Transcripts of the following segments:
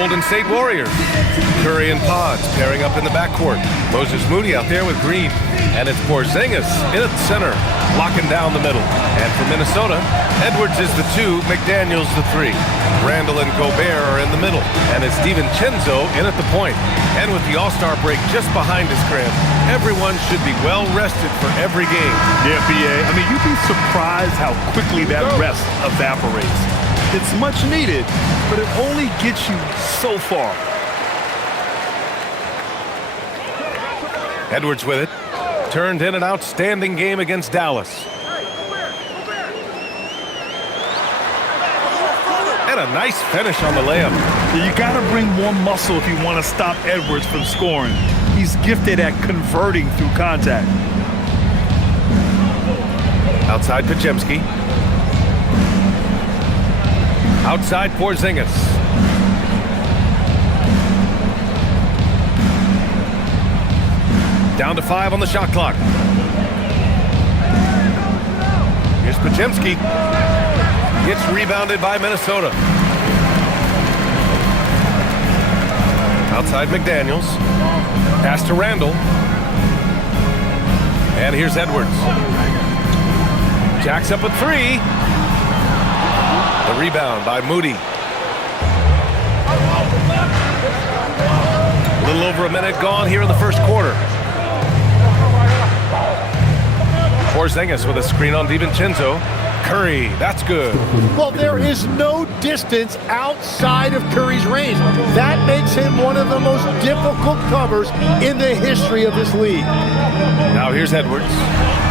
Golden State Warriors. Curry and Pods pairing up in the backcourt. Moses Moody out there with Green. And it's Porzingis in at the center, locking down the middle. And for Minnesota, Edwards is the 2, McDaniels the 3. Randall and Gobert are in the middle. And it's DiVincenzo in at the point. And with the All-Star break just behind us, Graham, everyone should be well rested for every game. Yeah, BA. I mean, you'd be surprised how quickly that rest evaporates. It's much needed, but it only gets you so far. Edwards with it. Turned in an outstanding game against Dallas. And a nice finish on the layup. You got to bring more muscle if you want to stop Edwards from scoring. He's gifted at converting through contact. Outside Podziemski. Outside Porzingis. Down to 5 on the shot clock. Here's Podziemski. Gets rebounded by Minnesota. Outside McDaniels. Pass to Randall. And here's Edwards. Jacks up a 3. The rebound by Moody. A little over a minute gone here in the first quarter. Porzingis with a screen on DiVincenzo. Curry, that's good. Well, there is no distance outside of Curry's range. That makes him one of the most difficult covers in the history of this league. Now here's Edwards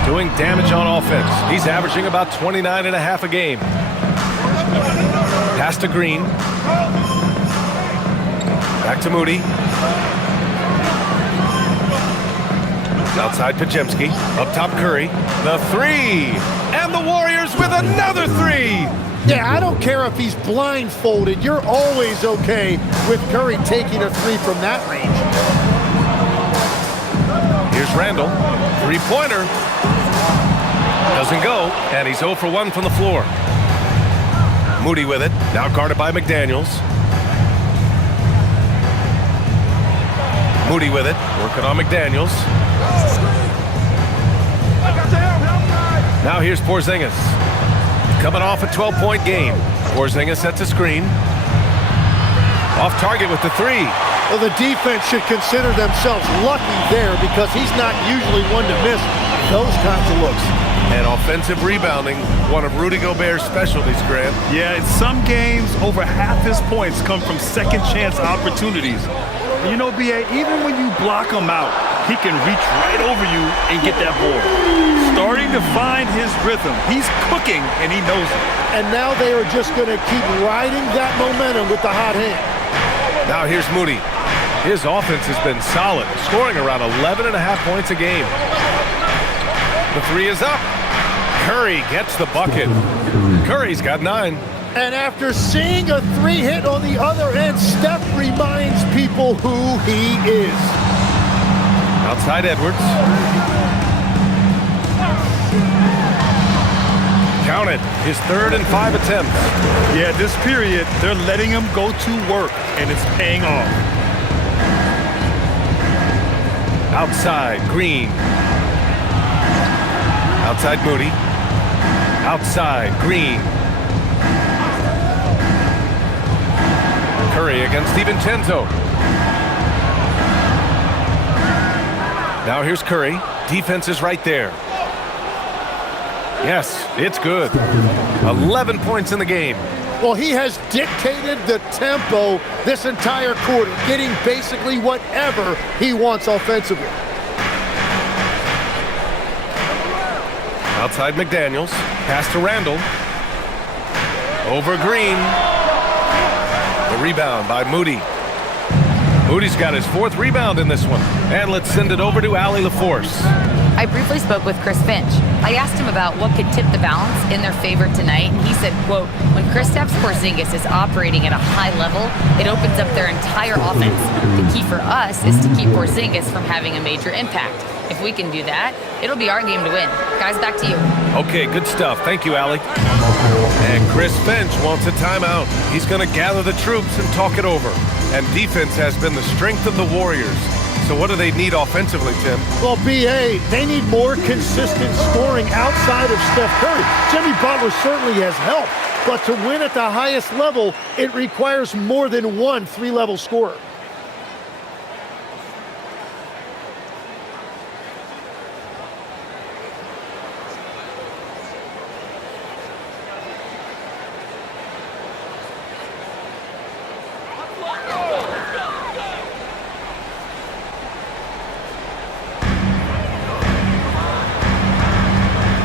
doing damage on offense. He's averaging about 29.5 a game. Pass to Green. Back to Moody. Outside Podziemski. Up top Curry. The 3. And the Warriors with another 3. Yeah, I don't care if he's blindfolded. You're always okay with Curry taking a 3 from that range. Here's Randall. 3-pointer. Doesn't go. And he's 0 for 1 from the floor. Moody with it. Now guarded by McDaniels. Moody with it. Working on McDaniels. Now here's Porzingis. Coming off a 12-point game. Porzingis sets a screen. Off target with the 3. Well, the defense should consider themselves lucky there because he's not usually one to miss those kinds of looks. And offensive rebounding, one of Rudy Gobert's specialties, Grant. Yeah, in some games, over half his points come from second-chance opportunities. And you know, B.A., even when you block him out, he can reach right over you and get that ball. Starting to find his rhythm. He's cooking, and he knows it. And now they are just going to keep riding that momentum with the hot hand. Now here's Moody. His offense has been solid, scoring around 11.5 points a game. The 3 is up. Curry gets the bucket. Curry's got 9. And after seeing a 3 hit on the other end, Steph reminds people who he is. Outside Edwards. Count it. His 3rd and 5 attempts. Yeah, this period, they're letting him go to work, and it's paying off. Outside Green. Outside Moody. Outside Green. Curry against DiVincenzo. Now here's Curry. Defense is right there. Yes, it's good. 11 points in the game. Well, he has dictated the tempo this entire quarter, getting basically whatever he wants offensively. Outside McDaniels. Pass to Randall. Over Green. The rebound by Moody. Moody's got his 4th rebound in this one. And let's send it over to Allie LaForce. I briefly spoke with Chris Finch. I asked him about what could tip the balance in their favor tonight, and he said, quote, when Kristaps Porzingis is operating at a high level, it opens up their entire offense. The key for us is to keep Porzingis from having a major impact. If we can do that, it'll be our game to win. Guys, back to you. Okay, good stuff. Thank you, Allie. And Chris Finch wants a timeout. He's going to gather the troops and talk it over. And defense has been the strength of the Warriors. So what do they need offensively, Tim? Well, B.A., they need more consistent scoring outside of Steph Curry. Jimmy Butler certainly has helped, but to win at the highest level, it requires more than one three-level scorer.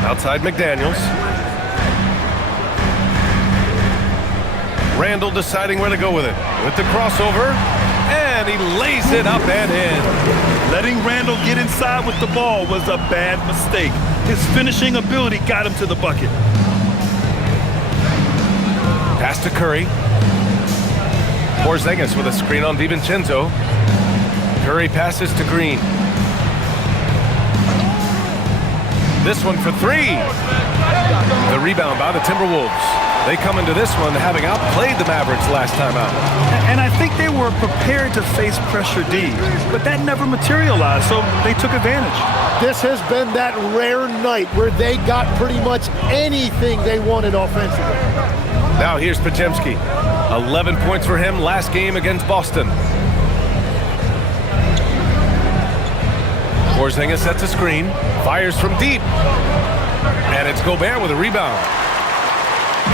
Outside McDaniels. Randall deciding where to go with it. With the crossover, and he lays it up and in. Letting Randall get inside with the ball was a bad mistake. His finishing ability got him to the bucket. Pass to Curry. Porzingis with a screen on DiVincenzo. Curry passes to Green. This one for three. The rebound by the Timberwolves. They come into this one having outplayed the Mavericks last time out. And I think they were prepared to face pressure D, but that never materialized, so they took advantage. This has been that rare night where they got pretty much anything they wanted offensively. Now here's Podziemski. 11 points for him last game against Boston. Porzingis sets a screen, fires from deep, and it's Gobert with a rebound.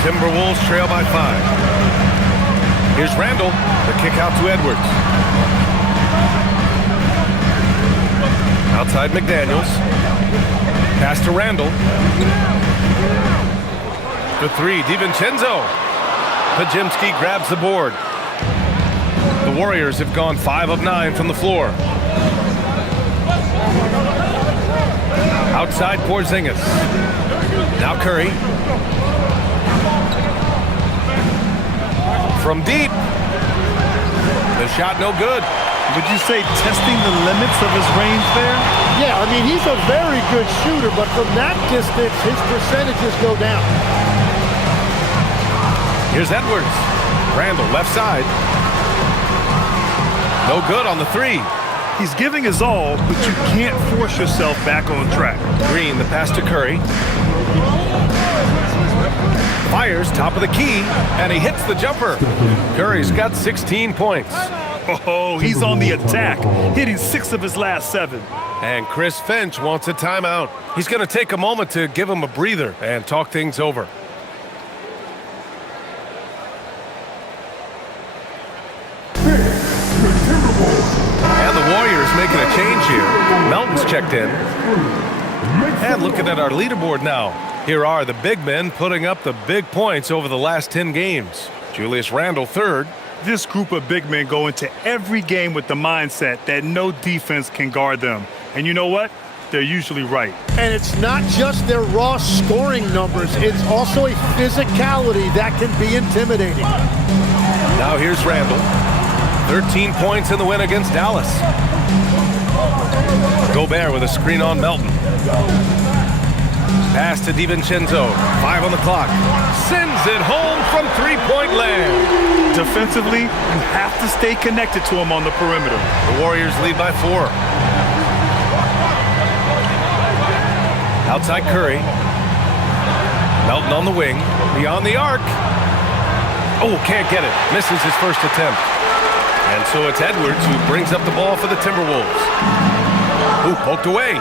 Timberwolves trail by 5. Here's Randall, the kick out to Edwards. Outside McDaniels. Pass to Randall. For three, DiVincenzo. Podziemski grabs the board. The Warriors have gone 5 of 9 from the floor. Outside Porzingis. Now Curry. From deep. The shot no good. Would you say testing the limits of his range there? Yeah, I mean, he's a very good shooter, but from that distance, his percentages go down. Here's Edwards. Randall, left side. No good on the three. He's giving his all, but you can't force yourself back on track. Green, the pass to Curry. Fires, top of the key, and he hits the jumper. Curry's got 16 points. Oh, he's on the attack, hitting 6 of his last 7. And Chris Finch wants a timeout. He's going to take a moment to give him a breather and talk things over. And the Warriors making a change here. Melton's checked in. And looking at our leaderboard now. Here are the big men putting up the big points over the last 10 games. Julius Randle third. This group of big men go into every game with the mindset that no defense can guard them. And you know what? They're usually right. And it's not just their raw scoring numbers. It's also a physicality that can be intimidating. Now here's Randle. 13 points in the win against Dallas. Gobert with a screen on Melton. Pass to DiVincenzo. 5 on the clock. Sends it home from three-point land. Defensively, you have to stay connected to him on the perimeter. The Warriors lead by 4. Outside Curry. Melton on the wing. Beyond the arc. Oh, can't get it. Misses his first attempt. And so it's Edwards who brings up the ball for the Timberwolves. Ooh, poked away.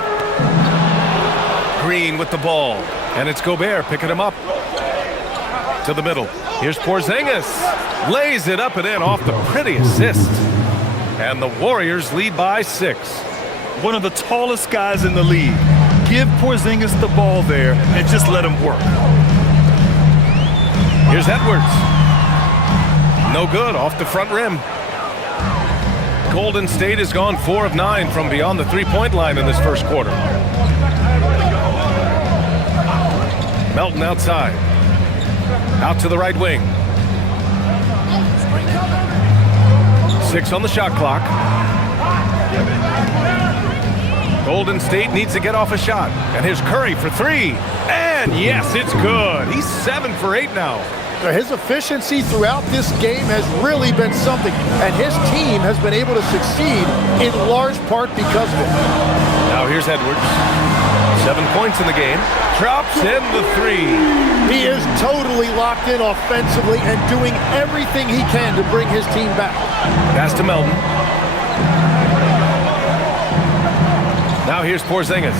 Green with the ball. And it's Gobert picking him up. To the middle. Here's Porzingis. Lays it up and in off the pretty assist. And the Warriors lead by 6. One of the tallest guys in the league. Give Porzingis the ball there and just let him work. Here's Edwards. No good, off the front rim. Golden State has gone 4 of 9 from beyond the three-point line in this first quarter. Melton outside. Out to the right wing. 6 on the shot clock. Golden State needs to get off a shot. And here's Curry for three. And yes, it's good. He's 7 for 8 now. His efficiency throughout this game has really been something, and his team has been able to succeed in large part because of it. Now here's Edwards. 7 points in the game. Drops in the three. He is totally locked in offensively and doing everything he can to bring his team back. Pass to Melton. Now here's Porzingis.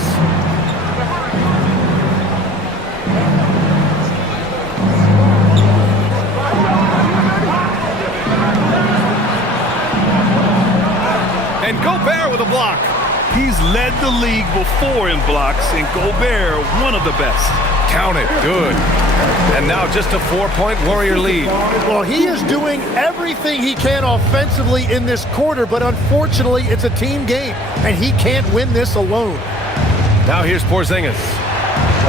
And Gobert with a block. He's led the league before in blocks, and Gobert, one of the best. Count it. Good. And now just a 4-point Warrior lead. Well, he is doing everything he can offensively in this quarter, but unfortunately, it's a team game, and he can't win this alone. Now here's Porzingis.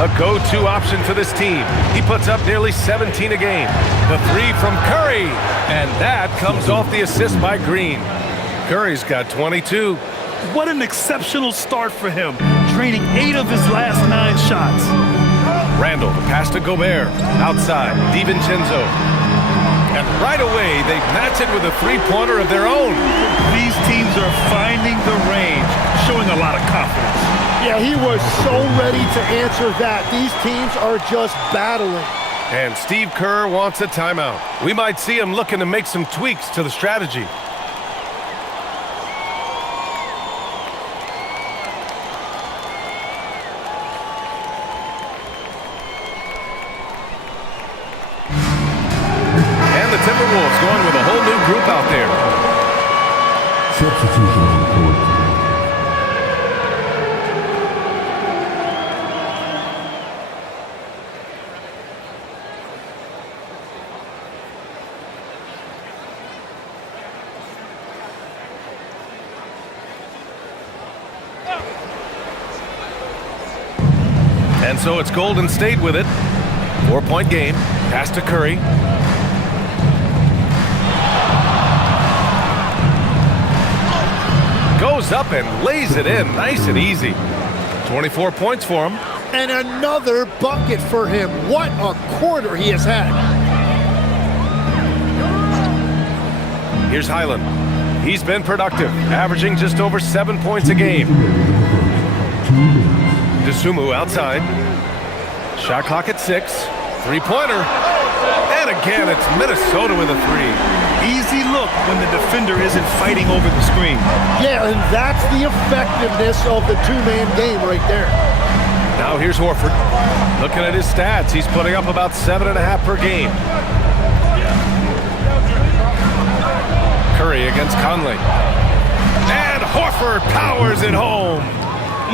A go-to option for this team. He puts up nearly 17 a game. The three from Curry. And that comes off the assist by Green. Curry's got 22. What an exceptional start for him, draining 8 of his last 9 shots. Randall, the pass to Gobert. Outside, DiVincenzo. And right away, they match it with a three-pointer of their own. These teams are finding the range, showing a lot of confidence. Yeah, he was so ready to answer that. These teams are just battling. And Steve Kerr wants a timeout. We might see him looking to make some tweaks to the strategy. Timberwolves going with a whole new group out there. Substitution report. And so it's Golden State with it. 4-point game. Pass to Curry. Goes up and lays it in nice and easy. 24 points for him. And another bucket for him. What a quarter he has had. Here's Highland. He's been productive, averaging just over 7 points a game. DeSumo outside. Shot clock at 6. Three-pointer. And again, it's Minnesota with a three. Easy look when the defender isn't fighting over the screen. Yeah, and that's the effectiveness of the two-man game right there. Now here's Horford. Looking at his stats, he's putting up about 7.5 per game. Curry against Conley. And Horford powers it home.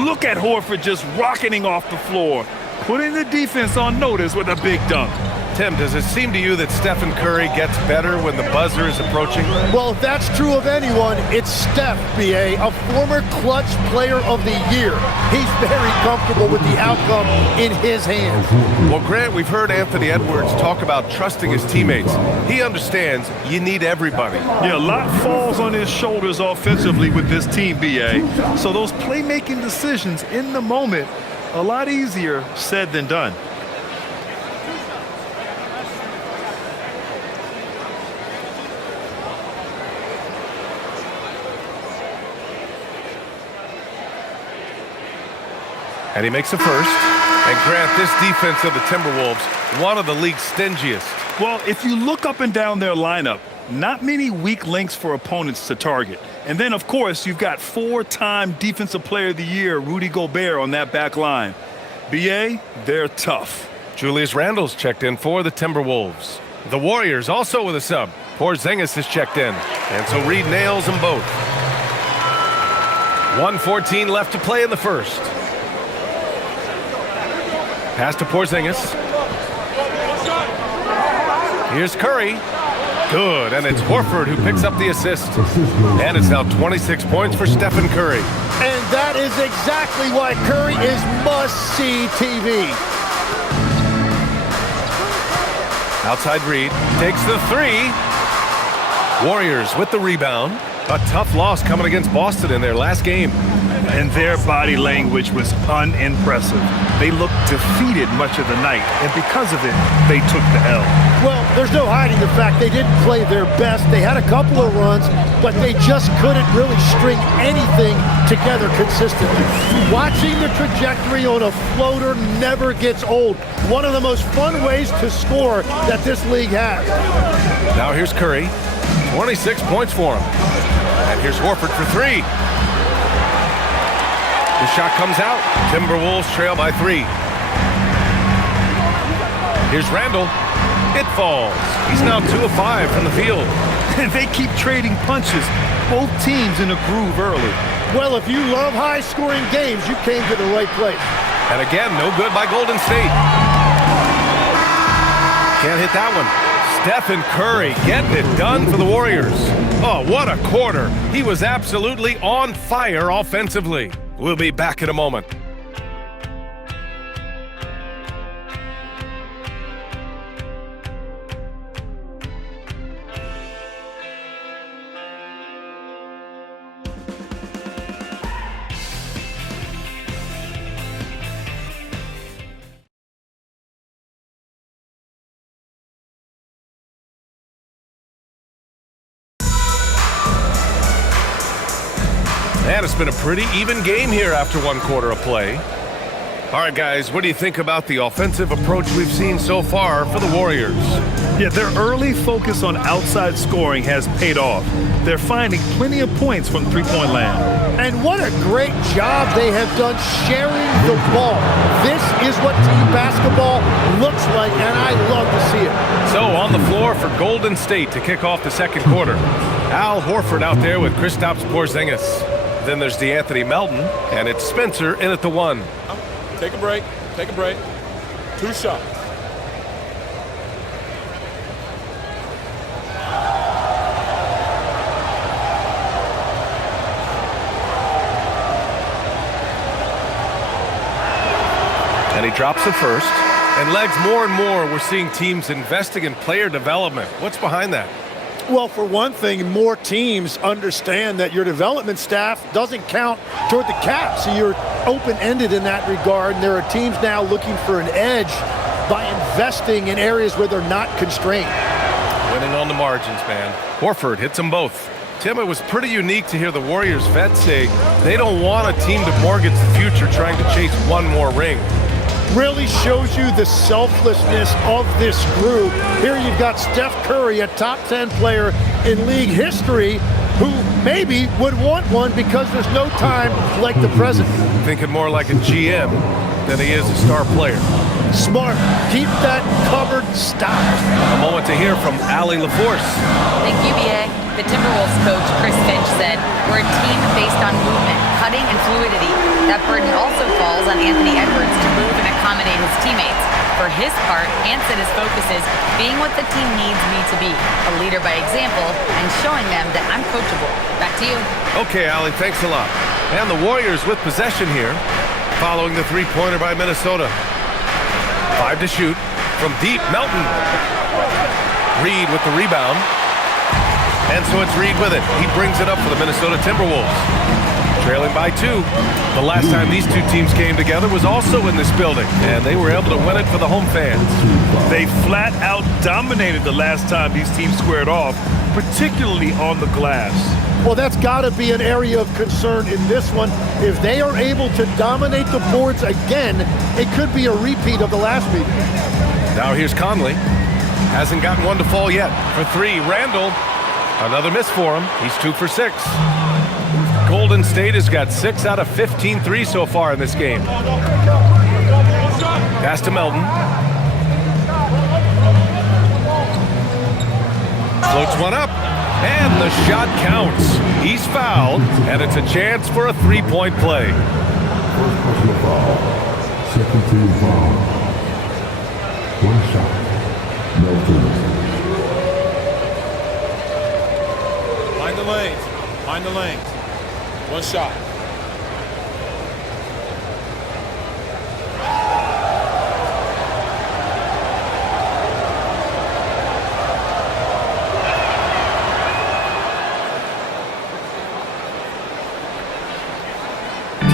Look at Horford just rocketing off the floor, putting the defense on notice with a big dunk. Tim, does it seem to you that Stephen Curry gets better when the buzzer is approaching? Well, if that's true of anyone, it's Steph, B.A., a former clutch player of the year. He's very comfortable with the outcome in his hands. Well, Grant, we've heard Anthony Edwards talk about trusting his teammates. He understands you need everybody. Yeah, a lot falls on his shoulders offensively with this team, B.A. So those playmaking decisions in the moment, a lot easier said than done. And he makes a first. And Grant, this defense of the Timberwolves, one of the league's stingiest. Well, if you look up and down their lineup, not many weak links for opponents to target. And then, of course, you've got 4-time Defensive Player of the Year, Rudy Gobert, on that back line. B.A., they're tough. Julius Randle's checked in for the Timberwolves. The Warriors also with a sub. Porzingis is checked in. And so Reed nails them both. 1:14 left to play in the first. Pass to Porzingis. Here's Curry. Good, and it's Horford who picks up the assist. And it's now 26 points for Stephen Curry. And that is exactly why Curry is must-see TV. Outside Reed. Takes the three. Warriors with the rebound. A tough loss coming against Boston in their last game. and their body language was unimpressive. They looked defeated much of the night, and because of it, they took the L. Well, there's no hiding the fact they didn't play their best. They had a couple of runs, but they just couldn't really string anything together consistently. Watching the trajectory on a floater never gets old. One of the most fun ways to score that this league has. Now here's Curry. 26 points for him. And here's Horford for 3. The shot comes out. Timberwolves trail by 3. Here's Randall. It falls. He's now 2 of 5 from the field. And they keep trading punches. Both teams in a groove early. Well, if you love high-scoring games, you came to the right place. And again, no good by Golden State. Can't hit that one. Stephen Curry getting it done for the Warriors. Oh, what a quarter. He was absolutely on fire offensively. We'll be back in a moment. And it's been a pretty even game here after 1 quarter of play. All right, guys, what do you think about the offensive approach we've seen so far for the Warriors? Yeah, their early focus on outside scoring has paid off. They're finding plenty of points from three-point land. And what a great job they have done sharing the ball. This is what team basketball looks like, and I love to see it. So on the floor for Golden State to kick off the second quarter. Al Horford out there with Kristaps Porzingis. Then there's DeAnthony Melton, and it's Spencer in at the 1. Take a break. Take a break. 2 shots. And he drops the first. And legs, more and more, we're seeing teams investing in player development. What's behind that? Well, for one thing, more teams understand that your development staff doesn't count toward the cap, so you're open-ended in that regard, and there are teams now looking for an edge by investing in areas where they're not constrained. Winning on the margins, man. Horford hits them both. Tim, it was pretty unique to hear the Warriors vets say they don't want a team to mortgage the future trying to chase one more ring. Really shows you the selflessness of this group. Here you've got Steph Curry, a top 10 player in league history, who maybe would want one because there's no time like the present. Thinking more like a GM than he is a star player. Smart. Keep that covered stocked. A moment to hear from Allie LaForce. Thank you, BA. The Timberwolves coach, Chris Finch, said, "We're a team based on movement, cutting, and fluidity. That burden also falls on Anthony Edwards to move and accommodate his teammates. For his part, Ant said his focus is being what the team needs me to be, a leader by example, and showing them that I'm coachable." Back to you. Okay, Allie, thanks a lot. And the Warriors with possession here, following the three-pointer by Minnesota. 5 to shoot from deep. Melton. Reed with the rebound. And so it's Reed with it. He brings it up for the Minnesota Timberwolves. Trailing by 2. The last time these two teams came together was also in this building, and they were able to win it for the home fans. They flat out dominated the last time these teams squared off, particularly on the glass. Well, that's got to be an area of concern in this one. If they are able to dominate the boards again, it could be a repeat of the last meeting. Now here's Conley. Hasn't gotten one to fall yet. For 3, Randall. Another miss for him. He's 2 for 6. Golden State has got 6 out of 15 threes so far in this game. Pass to Melton. Floats one up. And the shot counts. He's fouled, and it's a chance for a three-point play. First personal foul. Second team foul. 1 shot. Melton. Mind the lanes. Mind the lanes. 1 shot.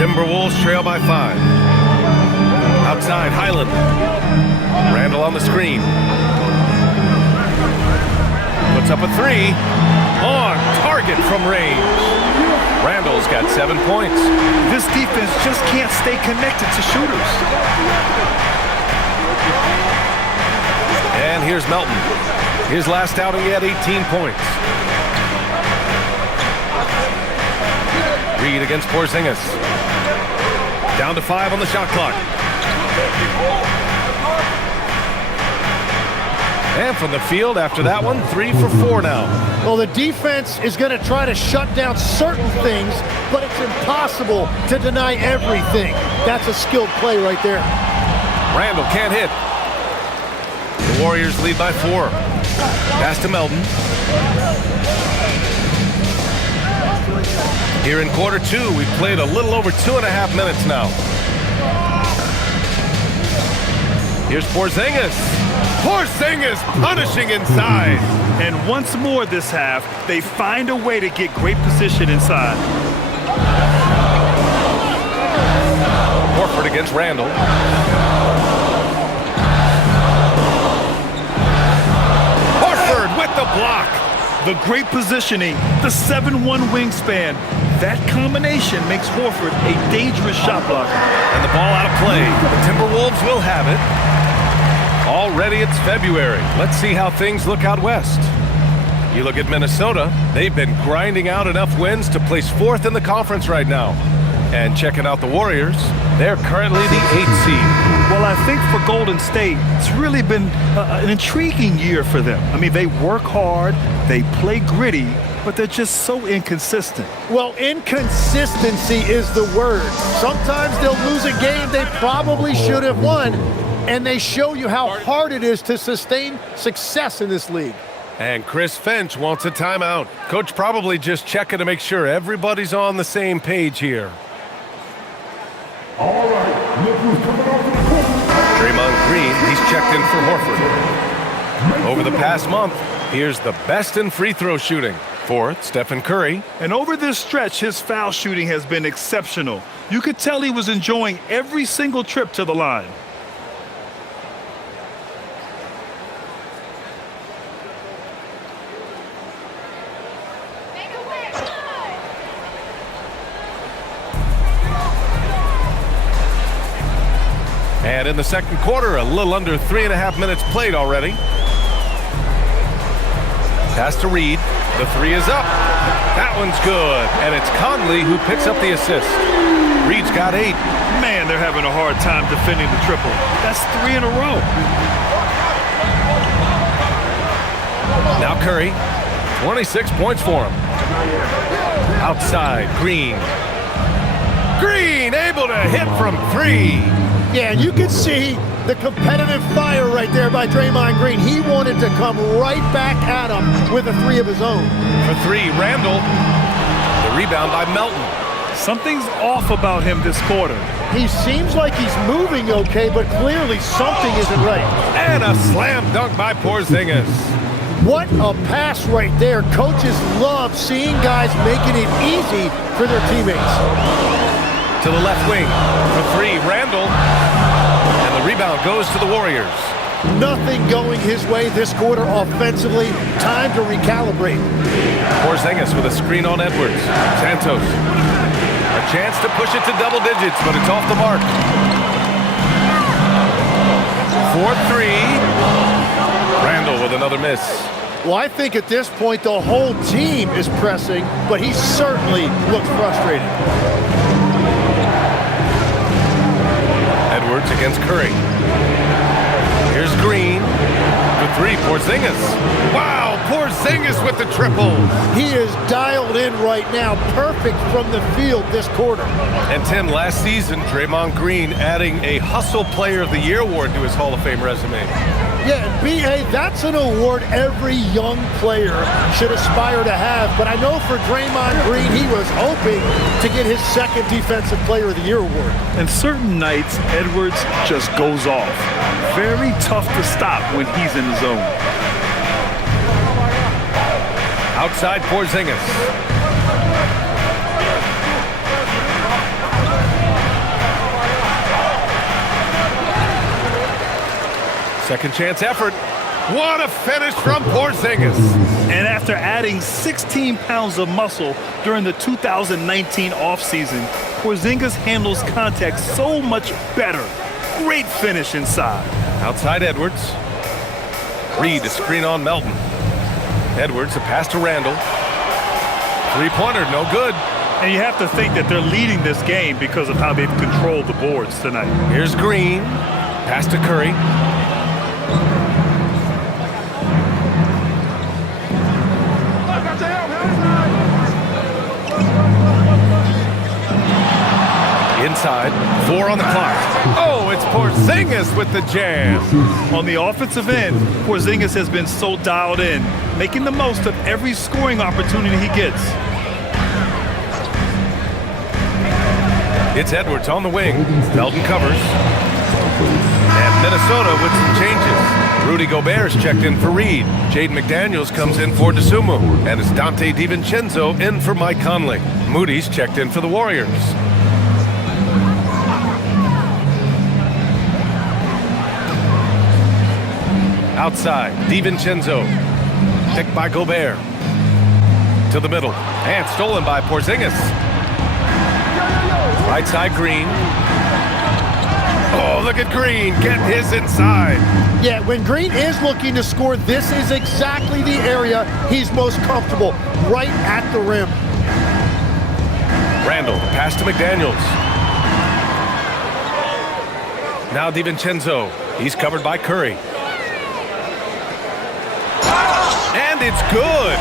Timberwolves trail by 5. Outside, Highland. Randall on the screen. Puts up a 3. On target from range. Randall's got 7 points. This defense just can't stay connected to shooters. And here's Melton. His last outing, he had 18 points. Reed against Porzingis. Down to 5 on the shot clock. And from the field after that one, 3 for 4 now. Well, the defense is going to try to shut down certain things, but it's impossible to deny everything. That's a skilled play right there. Randall can't hit. The Warriors lead by 4. Pass to Melton. Here in quarter 2, we've played a little over 2.5 minutes now. Here's Porzingis. Porzingis punishing inside. And once more this half, they find a way to get great position inside. Horford against Randall. Horford with the block. The great positioning, the 7'1" wingspan. That combination makes Horford a dangerous shot blocker. And the ball out of play. The Timberwolves will have it. Already it's February. Let's see how things look out west. You look at Minnesota, they've been grinding out enough wins to place 4th in the conference right now. And checking out the Warriors, they're currently the 8th seed. Well, I think for Golden State, it's really been an intriguing year for them. I mean, they work hard, they play gritty, but they're just so inconsistent. Well, inconsistency is the word. Sometimes they'll lose a game they probably should have won, and they show you how hard it is to sustain success in this league. And Chris Finch wants a timeout. Coach probably just checking to make sure everybody's on the same page here. All right, look who's coming off the court. Draymond Green, he's checked in for Horford. Over the past month, here's the best in free throw shooting. 4th, Stephen Curry. And over this stretch, his foul shooting has been exceptional. You could tell he was enjoying every single trip to the line. And in the second quarter, a little under 3.5 minutes played already. Pass to Reed. The 3 is up. That one's good. And it's Conley who picks up the assist. Reed's got 8. Man, they're having a hard time defending the triple. That's 3 in a row. Now Curry. 26 points for him. Outside, Green. Green able to hit from 3. Yeah, and you can see the competitive fire right there by Draymond Green. He wanted to come right back at him with a 3 of his own. For 3, Randall. The rebound by Melton. Something's off about him this quarter. He seems like he's moving okay, but clearly something isn't right. And a slam dunk by Porzingis. What a pass right there. Coaches love seeing guys making it easy for their teammates. To the left wing. For 3, Randall. And the rebound goes to the Warriors. Nothing going his way this quarter offensively. Time to recalibrate. Porzingis with a screen on Edwards. Santos. A chance to push it to double digits, but it's off the mark. 4-3. Randall with another miss. Well, I think at this point the whole team is pressing, but he certainly looks frustrated. Edwards against Curry. Here's Green. For 3, Porzingis. Wow, Porzingis with the triple. He is dialed in right now. Perfect from the field this quarter. And Tim, last season, Draymond Green adding a Hustle Player of the Year award to his Hall of Fame resume. Yeah, and B.A., that's an award every young player should aspire to have. But I know for Draymond Green, he was hoping to get his 2nd Defensive Player of the Year award. And certain nights, Edwards just goes off. Very tough to stop when he's in the zone. Outside Porzingis. Second chance effort. What a finish from Porzingis. And after adding 16 pounds of muscle during the 2019 offseason, Porzingis handles contact so much better. Great finish inside. Outside Edwards. Reed, a screen on Melton. Edwards, a pass to Randall. Three-pointer, no good. And you have to think that they're leading this game because of how they've controlled the boards tonight. Here's Green. Pass to Curry. Inside, 4 on the clock. Oh, it's Porzingis with the jam. On the offensive end, Porzingis has been so dialed in, making the most of every scoring opportunity he gets. It's Edwards on the wing. Melton covers. And Minnesota with some changes. Rudy Gobert's checked in for Reed. Jaden McDaniels comes in for DeSumo. And it's Dante DiVincenzo in for Mike Conley. Moody's checked in for the Warriors. Outside, DiVincenzo. Picked by Gobert. To the middle. And stolen by Porzingis. Right side, Green. Oh, look at Green. Get his inside. Yeah, when Green is looking to score, this is exactly the area he's most comfortable, right at the rim. Randall, the pass to McDaniels. Now DiVincenzo. He's covered by Curry. And it's good.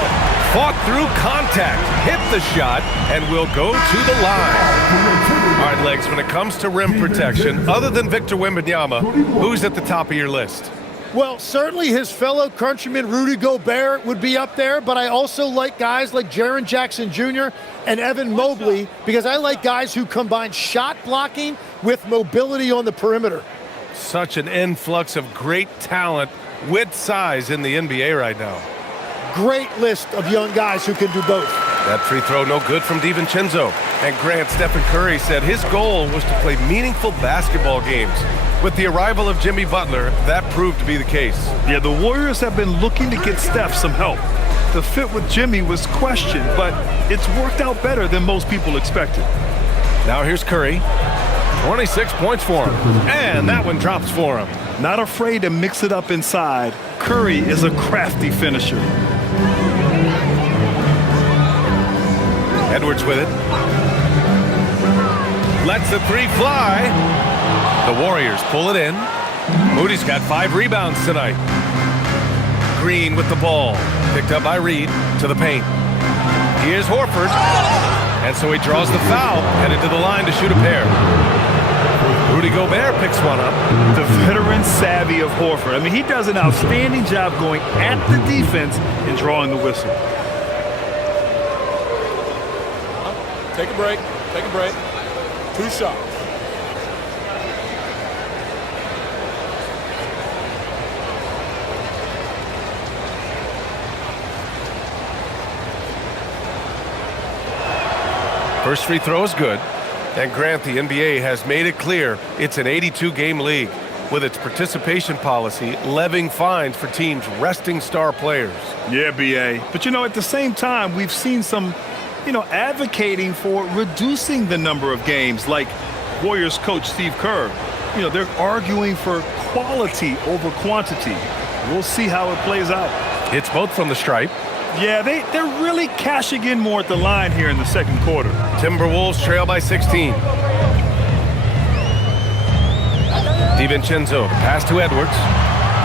Fought through contact, hit the shot, and will go to the line. All right, Legs, when it comes to rim protection, other than Victor Wembanyama, who's at the top of your list? Well, certainly his fellow countryman Rudy Gobert would be up there, but I also like guys like Jaren Jackson Jr. and Evan Mobley because I like guys who combine shot blocking with mobility on the perimeter. Such an influx of great talent with size in the NBA right now. Great list of young guys who can do both. That free throw no good from DiVincenzo. And Grant, Stephen Curry said his goal was to play meaningful basketball games. With the arrival of Jimmy Butler, that proved to be the case. Yeah, the Warriors have been looking to get Steph some help. The fit with Jimmy was questioned, but it's worked out better than most people expected. Now here's Curry. 26 points for him. And that one drops for him. Not afraid to mix it up inside. Curry is a crafty finisher. Edwards with it. Lets the three fly. The Warriors pull it in. Moody's got 5 rebounds tonight. Green with the ball. Picked up by Reed to the paint. Here's Horford. And so he draws the foul, headed to the line to shoot a pair. Rudy Gobert picks one up. The veteran savvy of Horford. I mean, he does an outstanding job going at the defense and drawing the whistle. Take a break. Take a break. 2 shots. First free throw is good. And Grant, the NBA has made it clear it's an 82-game league with its participation policy levying fines for teams resting star players. Yeah, BA. But, at the same time, we've seen some, advocating for reducing the number of games, like Warriors coach Steve Kerr. They're arguing for quality over quantity. We'll see how it plays out. It's both from the stripe. Yeah, they're really cashing in more at the line here in the second quarter. Timberwolves trail by 16. DiVincenzo, pass to Edwards.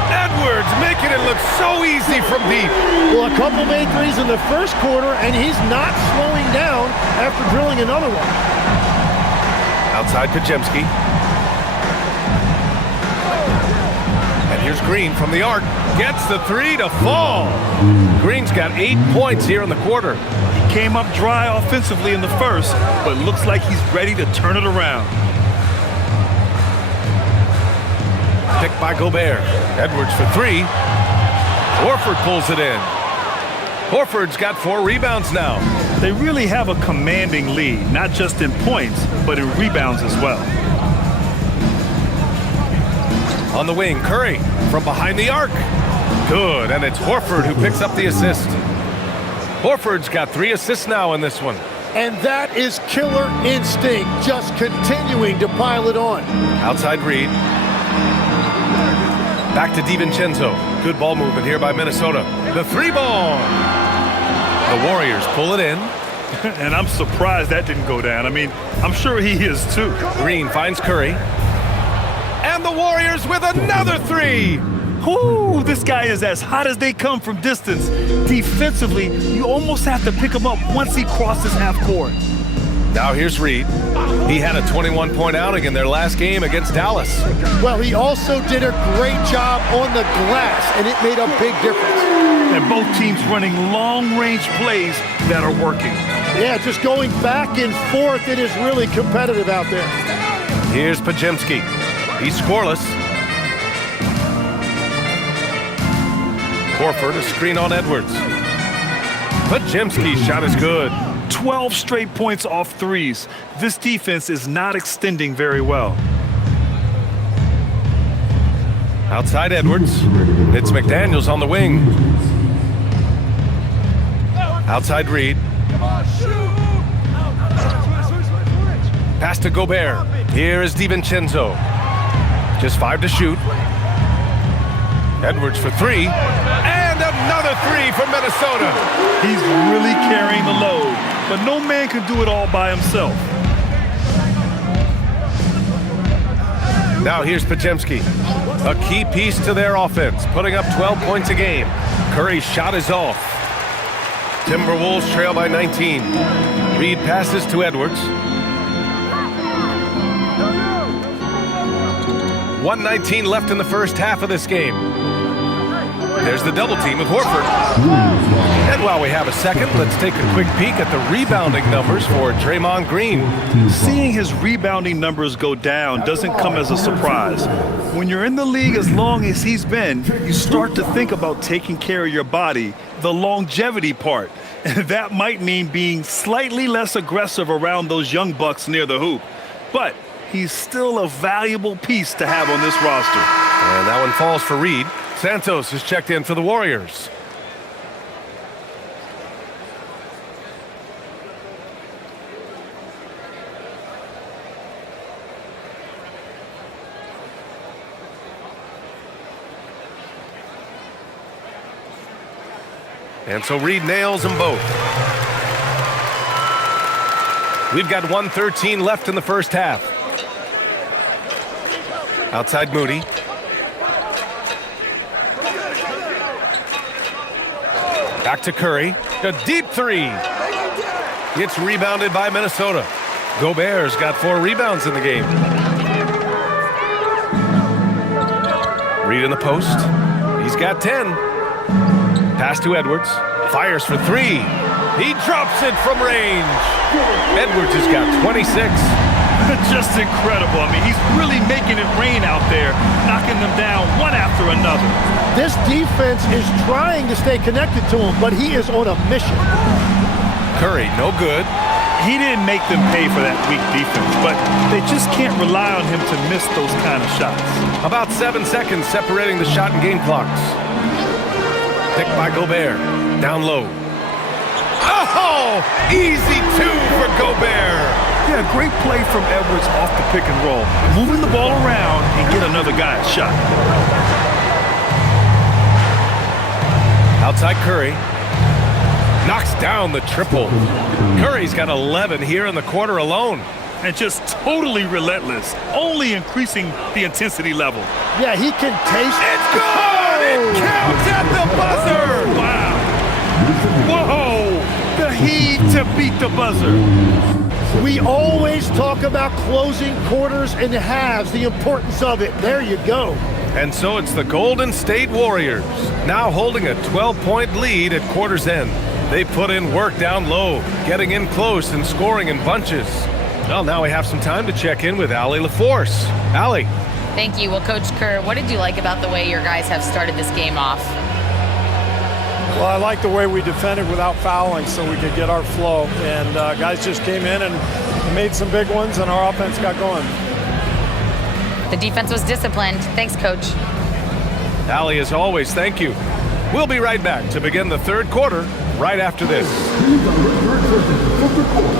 Edwards making it look so easy from deep. Well, a couple made threes in the first quarter, and he's not slowing down after drilling another one. Outside Pajemski. And here's Green from the arc. Gets the 3 to fall. Green's got 8 points here in the quarter. He came up dry offensively in the first, but looks like he's ready to turn it around. Picked by Gobert. Edwards for 3. Horford pulls it in. Horford's got 4 rebounds now. They really have a commanding lead, not just in points, but in rebounds as well. On the wing, Curry from behind the arc. Good, and it's Horford who picks up the assist. Horford's got 3 assists now in this one. And that is killer instinct, just continuing to pile it on. Outside Reed. Back to DiVincenzo. Good ball movement here by Minnesota. The 3-ball. The Warriors pull it in. And I'm surprised that didn't go down. I mean, I'm sure he is too. Green finds Curry. And the Warriors with another 3. Ooh, this guy is as hot as they come from distance. Defensively, you almost have to pick him up once he crosses half court. Now here's Reed. He had a 21-point outing in their last game against Dallas. Well, he also did a great job on the glass, and it made a big difference. And both teams running long-range plays that are working. Yeah, just going back and forth, it is really competitive out there. Here's Podziemski. He's scoreless. Horford, a screen on Edwards. Podziemski's shot is good. 12 straight points off threes. This defense is not extending very well. Outside Edwards. It's McDaniels on the wing. Outside Reed. Pass to Gobert. Here is DiVincenzo. Just 5 to shoot. Edwards for 3. And another 3 for Minnesota. He's really carrying the load, but no man can do it all by himself. Now here's Podziemski. A key piece to their offense, putting up 12 points a game. Curry's shot is off. Timberwolves trail by 19. Reed passes to Edwards. 1:19 left in the first half of this game. There's the double team with Horford. And while we have a second, let's take a quick peek at the rebounding numbers for Draymond Green. Seeing his rebounding numbers go down doesn't come as a surprise. When you're in the league as long as he's been, you start to think about taking care of your body, the longevity part. And that might mean being slightly less aggressive around those young bucks near the hoop. But he's still a valuable piece to have on this roster. And that one falls for Reed. Santos is checked in for the Warriors. And so Reed nails them both. We've got 1:13 left in the first half. Outside Moody. Back to Curry. A deep 3. It's rebounded by Minnesota. Gobert's got 4 rebounds in the game. Reed in the post. He's got 10. Pass to Edwards. Fires for 3. He drops it from range. Edwards has got 26. Just incredible. I mean, he's really making it rain out there, knocking them down one after another. This defense is trying to stay connected to him, but he is on a mission. Curry, no good. He didn't make them pay for that weak defense, but they just can't rely on him to miss those kind of shots. About 7 seconds separating the shot and game clocks. Picked by Gobert. Down low. Oh! Easy 2 for Gobert. Yeah, great play from Edwards off the pick and roll. Moving the ball around and get another guy's shot. Outside Curry. Knocks down the triple. Curry's got 11 here in the quarter alone. And just totally relentless, only increasing the intensity level. Yeah, he can taste it. It's good! It counts at the buzzer! Wow. Whoa! The heave to beat the buzzer. We always talk about closing quarters and halves, the importance of it. There you go. And so it's the Golden State Warriors, now holding a 12-point lead at quarter's end. They put in work down low, getting in close and scoring in bunches. Well, now we have some time to check in with Allie LaForce. Allie. Thank you. Well, Coach Kerr, what did you like about the way your guys have started this game off? Well, I like the way we defended without fouling so we could get our flow. And guys just came in and made some big ones, and our offense got going. The defense was disciplined. Thanks, Coach. Allie, as always, thank you. We'll be right back to begin the third quarter right after this. These are your seconds from the court.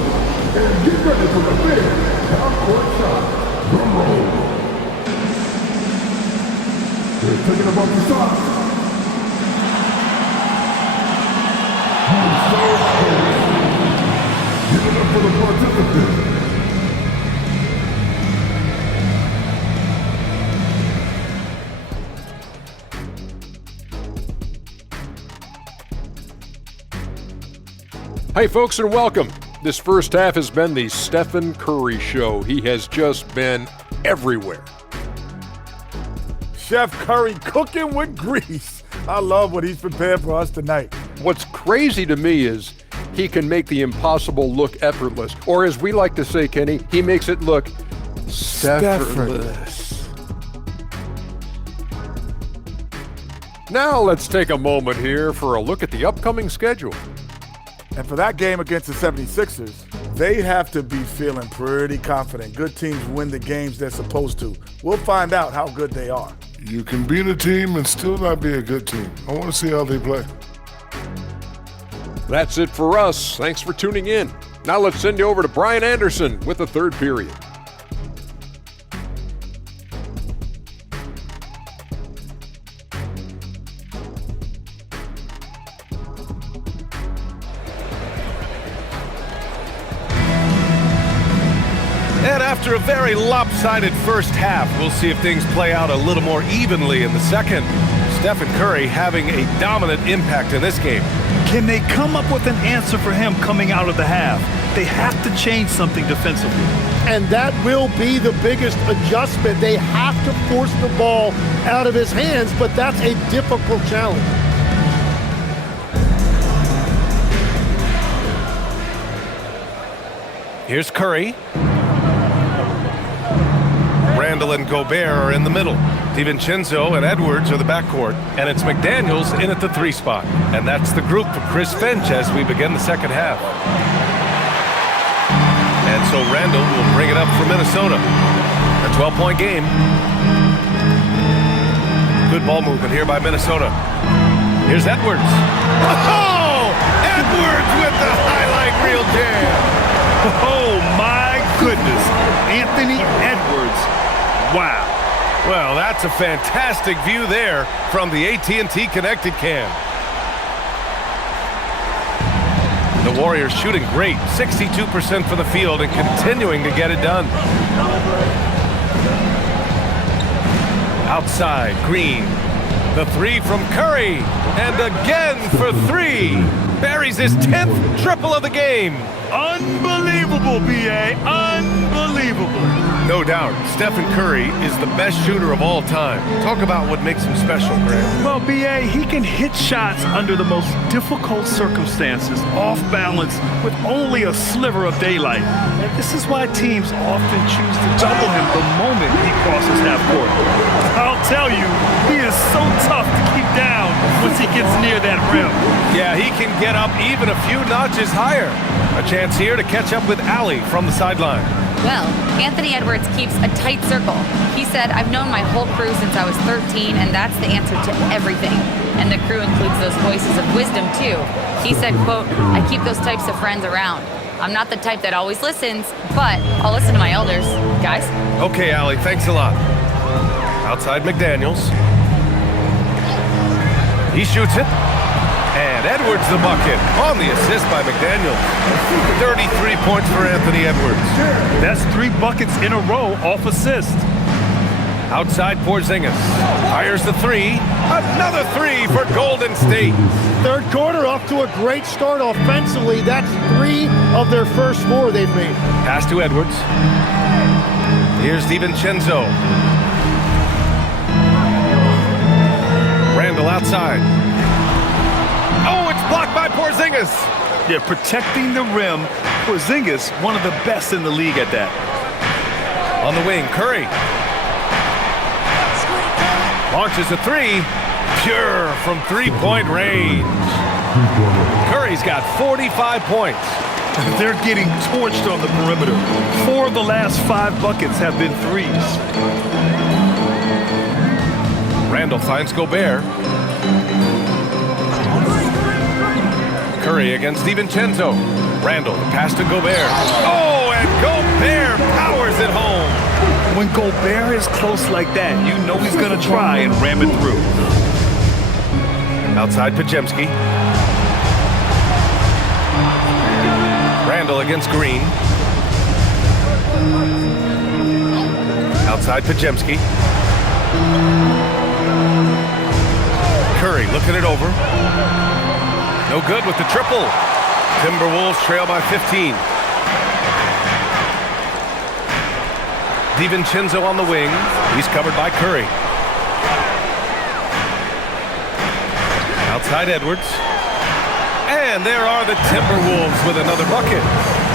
And get ready for the big half-court shot. Drum roll. They're taking about the shot. Give it up for the participants. Hey folks, and welcome. This first half has been the Stephen Curry show. He has just been everywhere. Chef Curry cooking with grease. I love what he's prepared for us tonight. What's crazy to me is he can make the impossible look effortless. Or as we like to say, Kenny, he makes it look Steph-erless. Now let's take a moment here for a look at the upcoming schedule. And for that game against the 76ers, they have to be feeling pretty confident. Good teams win the games they're supposed to. We'll find out how good they are. You can beat a team and still not be a good team. I want to see how they play. That's it for us. Thanks for tuning in. Now let's send you over to Brian Anderson with the third period. And after a very lopsided first half, we'll see if things play out a little more evenly in the second. Stephen Curry having a dominant impact in this game. Can they come up with an answer for him coming out of the half? They have to change something defensively. And that will be the biggest adjustment. They have to force the ball out of his hands, but that's a difficult challenge. Here's Curry. Randall and Gobert are in the middle. DiVincenzo and Edwards are the backcourt. And it's McDaniels in at the 3 spot. And that's the group for Chris Finch as we begin the second half. And so Randall will bring it up for Minnesota. A 12-point game. Good ball movement here by Minnesota. Here's Edwards. Oh! Edwards with the highlight reel jam. Oh, my goodness. Anthony Edwards. Wow. Well, that's a fantastic view there from the AT&T Connected Cam. The Warriors shooting great, 62% from the field and continuing to get it done. Outside, Green. The 3 from Curry. And again for 3. Buries his 10th triple of the game. Unbelievable, B.A. Unbelievable. No doubt, Stephen Curry is the best shooter of all time. Talk about what makes him special, Graham. Well, B.A., he can hit shots under the most difficult circumstances, off balance, with only a sliver of daylight. And this is why teams often choose to double him the moment he crosses half court. I'll tell you, he is so tough to keep down once he gets near that rim. Yeah, he can get up even a few notches higher. A chance here to catch up with Allie from the sideline. Well, Anthony Edwards keeps a tight circle. He said, I've known my whole crew since I was 13, and that's the answer to everything. And the crew includes those voices of wisdom, too. He said, quote, I keep those types of friends around. I'm not the type that always listens, but I'll listen to my elders. Guys? Okay, Allie, thanks a lot. Outside McDaniels. He shoots it. And Edwards the bucket on the assist by McDaniels. 33 points for Anthony Edwards. That's 3 buckets in a row off assist. Outside Porzingis. Fires the 3. Another 3 for Golden State. Third quarter off to a great start offensively. That's 3 of their first 4 they've made. Pass to Edwards. Here's DiVincenzo. Randall outside. Oh, it's blocked by Porzingis. Yeah, protecting the rim. Porzingis, one of the best in the league at that. On the wing, Curry. Launches a 3. Pure from 3-point range. Curry's got 45 points. They're getting torched on the perimeter. 4 of the last 5 buckets have been threes. Randall finds Gobert. Curry against DiVincenzo. Randall, the pass to Gobert. Oh, and Gobert powers it home. When Gobert is close like that, you know he's going to try and ram it through. Outside Pajemski. Randall against Green. Outside Pajemski. Curry looking it over. No good with the triple. Timberwolves trail by 15. DiVincenzo on the wing. He's covered by Curry. Outside Edwards. And there are the Timberwolves with another bucket.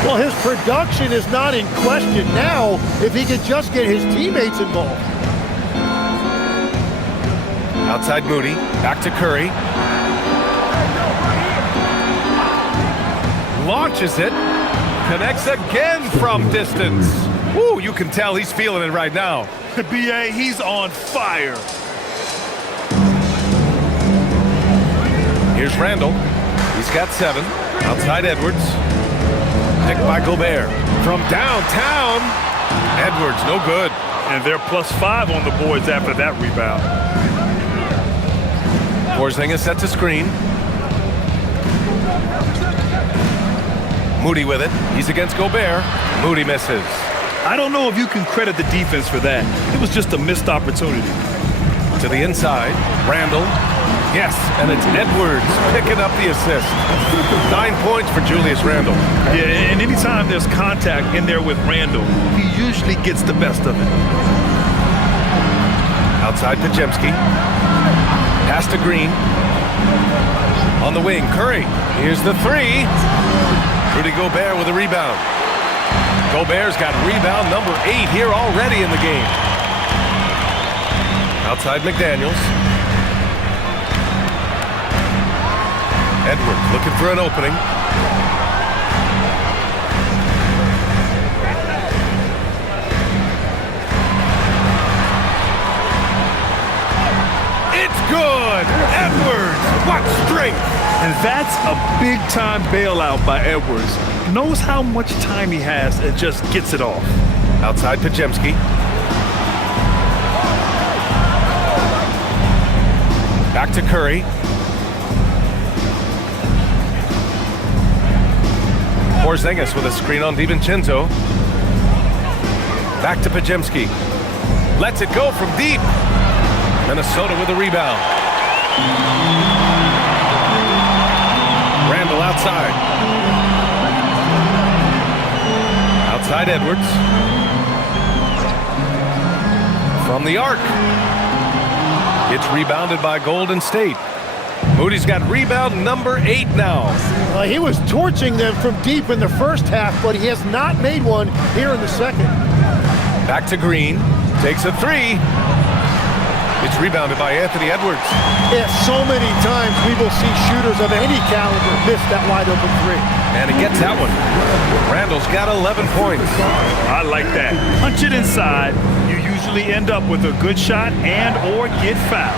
Well, his production is not in question now if he could just get his teammates involved. Outside Moody. Back to Curry. Launches it. Connects again from distance. Woo, you can tell he's feeling it right now. B.A., he's on fire. Here's Randall. He's got 7. Outside Edwards. Picked by Gobert. From downtown. Edwards, no good. And they're +5 on the boards after that rebound. Porzingis sets a screen. Moody with it. He's against Gobert. Moody misses. I don't know if you can credit the defense for that. It was just a missed opportunity. To the inside. Randall. Yes, and it's Edwards picking up the assist. 9 points for Julius Randle. Yeah, and anytime there's contact in there with Randall, he usually gets the best of it. Outside Pajemski. Pass to Green. On the wing, Curry. Here's the 3. Rudy Gobert with a rebound. Gobert's got rebound number 8 here already in the game. Outside McDaniels. Edwards looking for an opening. It's good! Edwards! What strength! And that's a big-time bailout by Edwards. Knows how much time he has and just gets it off. Outside Pajemski. Back to Curry. Porzingis with a screen on DiVincenzo. Back to Pajemski. Lets it go from deep. Minnesota with a rebound. Randall outside. Outside Edwards. From the arc. It's rebounded by Golden State. Moody's got rebound number 8 now. He was torching them from deep in the first half, but he has not made one here in the second. Back to Green. Takes a 3. It's rebounded by Anthony Edwards. Yeah, so many times we will see shooters of any caliber miss that wide open 3. And he gets that one. Randall's got 11 points. I like that. Punch it inside. You usually end up with a good shot and or get fouled.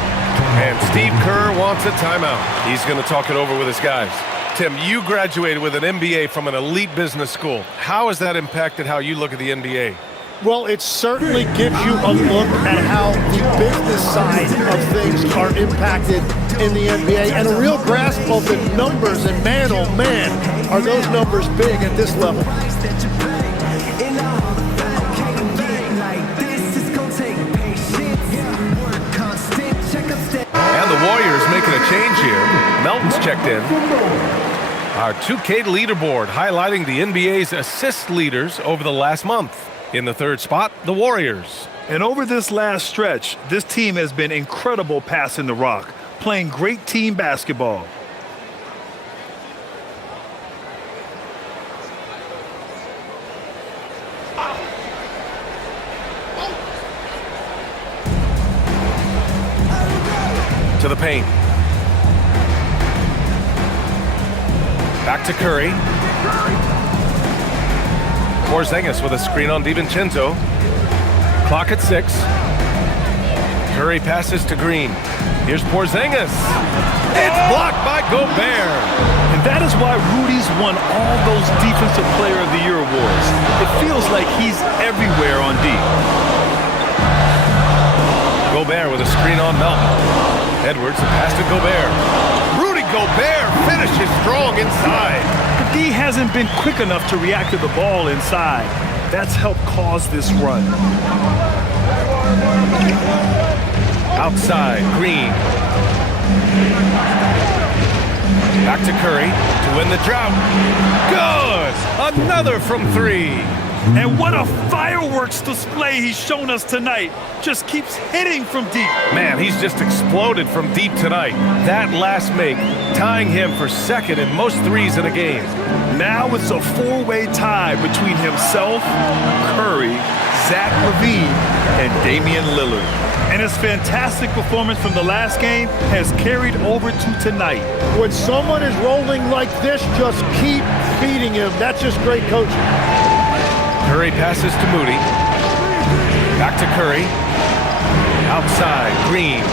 And Steve Kerr wants a timeout. He's going to talk it over with his guys. Tim, you graduated with an MBA from an elite business school. How has that impacted how you look at the NBA? Well, it certainly gives you a look at how the business side of things are impacted in the NBA and a real grasp of the numbers. And man, oh man, are those numbers big at this level. And the Warriors making a change here. Melton's checked in. Our 2K leaderboard highlighting the NBA's assist leaders over the last month. In the 3rd spot, the Warriors. And over this last stretch, this team has been incredible passing the rock, playing great team basketball. To the paint. Back to Curry. Porzingis with a screen on DiVincenzo. Clock at 6. Curry passes to Green. Here's Porzingis. It's blocked by Gobert. And that is why Rudy's won all those Defensive Player of the Year awards. It feels like he's everywhere on D. Gobert with a screen on Melton. Edwards, a pass to Gobert. Rudy Gobert finishes strong inside. But D hasn't been quick enough to react to the ball inside. That's helped cause this run. Outside, Green. Back to Curry to win the drought. Good! Another from three. And what a fireworks display he's shown us tonight. Just keeps hitting from deep. Man, he's just exploded from deep tonight. That last make, tying him for second in most threes in a game. Now it's a four-way tie between himself, Curry, Zach LaVine, and Damian Lillard. And his fantastic performance from the last game has carried over to tonight. When someone is rolling like this, just keep feeding him. That's just great coaching. Curry passes to Moody. Back to Curry. Outside, Green.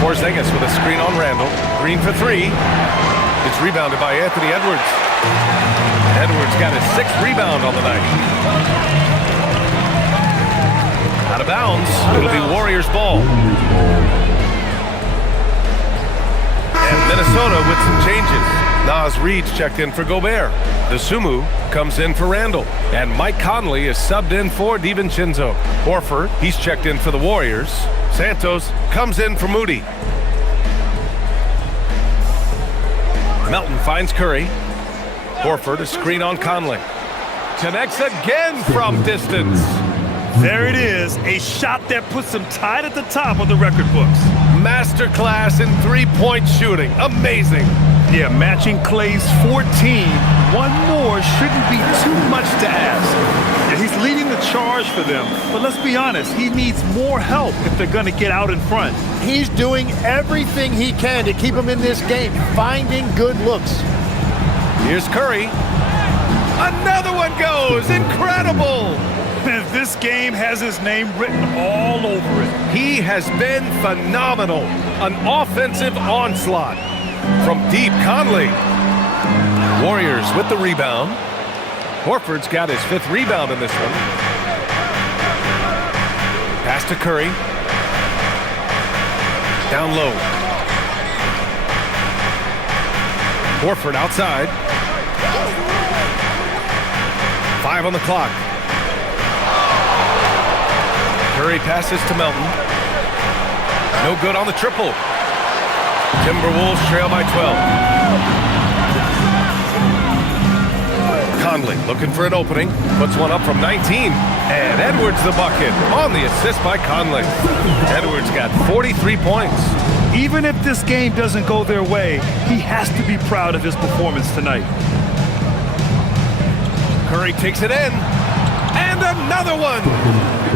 Porzingis with a screen on Randall. Green for three. It's rebounded by Anthony Edwards. Edwards got his sixth rebound on the night. Out of bounds. It'll be Warriors ball. And Minnesota with some changes. Naz Reid's checked in for Gobert. DeSumo comes in for Randall. And Mike Conley is subbed in for DiVincenzo. Horford, he's checked in for the Warriors. Santos comes in for Moody. Melton finds Curry. Horford, a screen on Conley. Connects again from distance. There it is, a shot that puts him tied at the top of the record books. Masterclass in three-point shooting. Amazing. Yeah, matching Clay's 14. One more shouldn't be too much to ask. Yeah, he's leading the charge for them. But let's be honest, he needs more help if they're going to get out in front. He's doing everything he can to keep him in this game, finding good looks. Here's Curry. Another one goes. Incredible. And this game has his name written all over it. He has been phenomenal. An offensive onslaught. From deep, Conley. Warriors with the rebound. Horford's got his fifth rebound in this one. Pass to Curry. Down low. Horford outside. 5 on the clock. Curry passes to Melton. No good on the triple. Timberwolves trail by 12. Conley looking for an opening. Puts one up from 19. And Edwards the bucket on the assist by Conley. Edwards got 43 points. Even if this game doesn't go their way, he has to be proud of his performance tonight. Curry takes it in. And another one.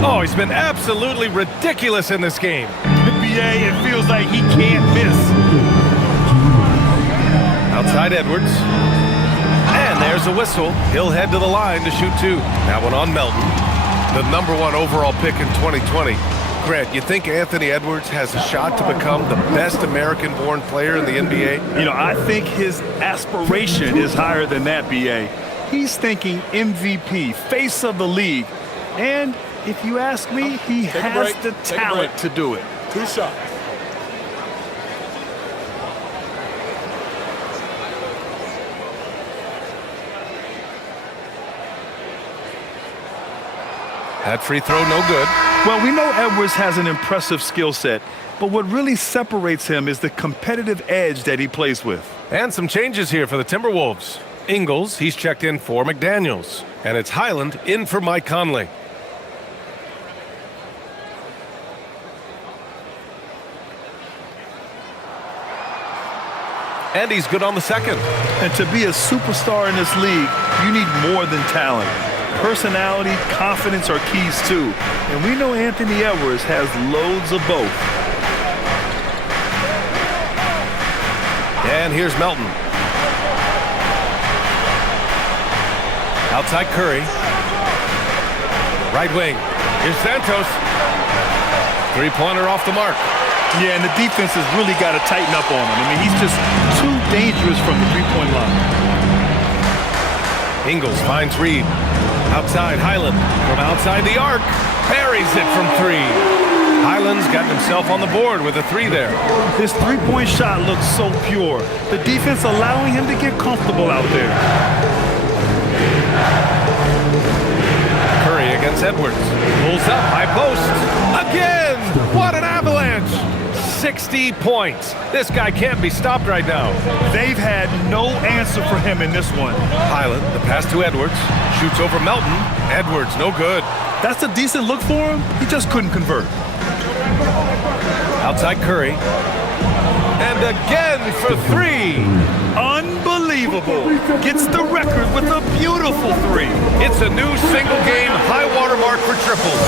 Oh, he's been absolutely ridiculous in this game. NBA, it feels like he can't miss. Outside Edwards. And there's a whistle. He'll head to the line to shoot two. That one on Melton. The #1 overall pick in 2020. Grant, you think Anthony Edwards has a shot to become the best American-born player in the NBA? You know, I think his aspiration is higher than that, BA. He's thinking MVP, face of the league. And if you ask me, he has the talent to do it. 2 shots. That free throw no good. Well, we know Edwards has an impressive skill set, but what really separates him is the competitive edge that he plays with. And some changes here for the Timberwolves. Ingles, he's checked in for McDaniels. And it's Highland in for Mike Conley. And he's good on the second. And to be a superstar in this league, you need more than talent. Personality, confidence are keys too. And we know Anthony Edwards has loads of both. And here's Melton. Outside Curry. Right wing. Here's Santos. Three-pointer off the mark. Yeah, and the defense has really got to tighten up on him. I mean, he's just too dangerous from the three-point line. Ingles finds Reed. Outside Highland. From outside the arc. Buries it from three. Highland's got himself on the board with a three there. His three-point shot looks so pure. The defense allowing him to get comfortable out there. Curry against Edwards. Pulls up, high post. Again! What an avalanche! 60 points. This guy can't be stopped right now. They've had no answer for him in this one. Highland, the pass to Edwards. Shoots over Melton. Edwards, no good. That's a decent look for him. He just couldn't convert. Outside Curry. And again for three. Unbelievable. Gets the record with a beautiful three. It's a new single-game high-water mark for triples.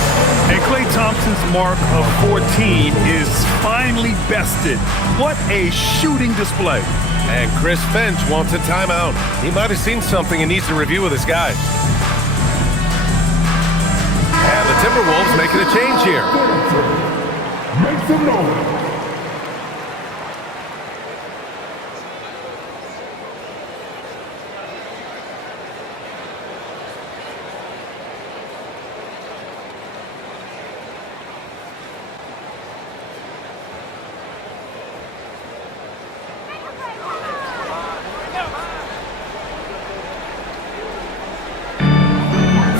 And Klay Thompson's mark of 14 is finally bested. What a shooting display. And Chris Finch wants a timeout. He might have seen something and needs to review with his guys. And the Timberwolves making a change here. Make some noise.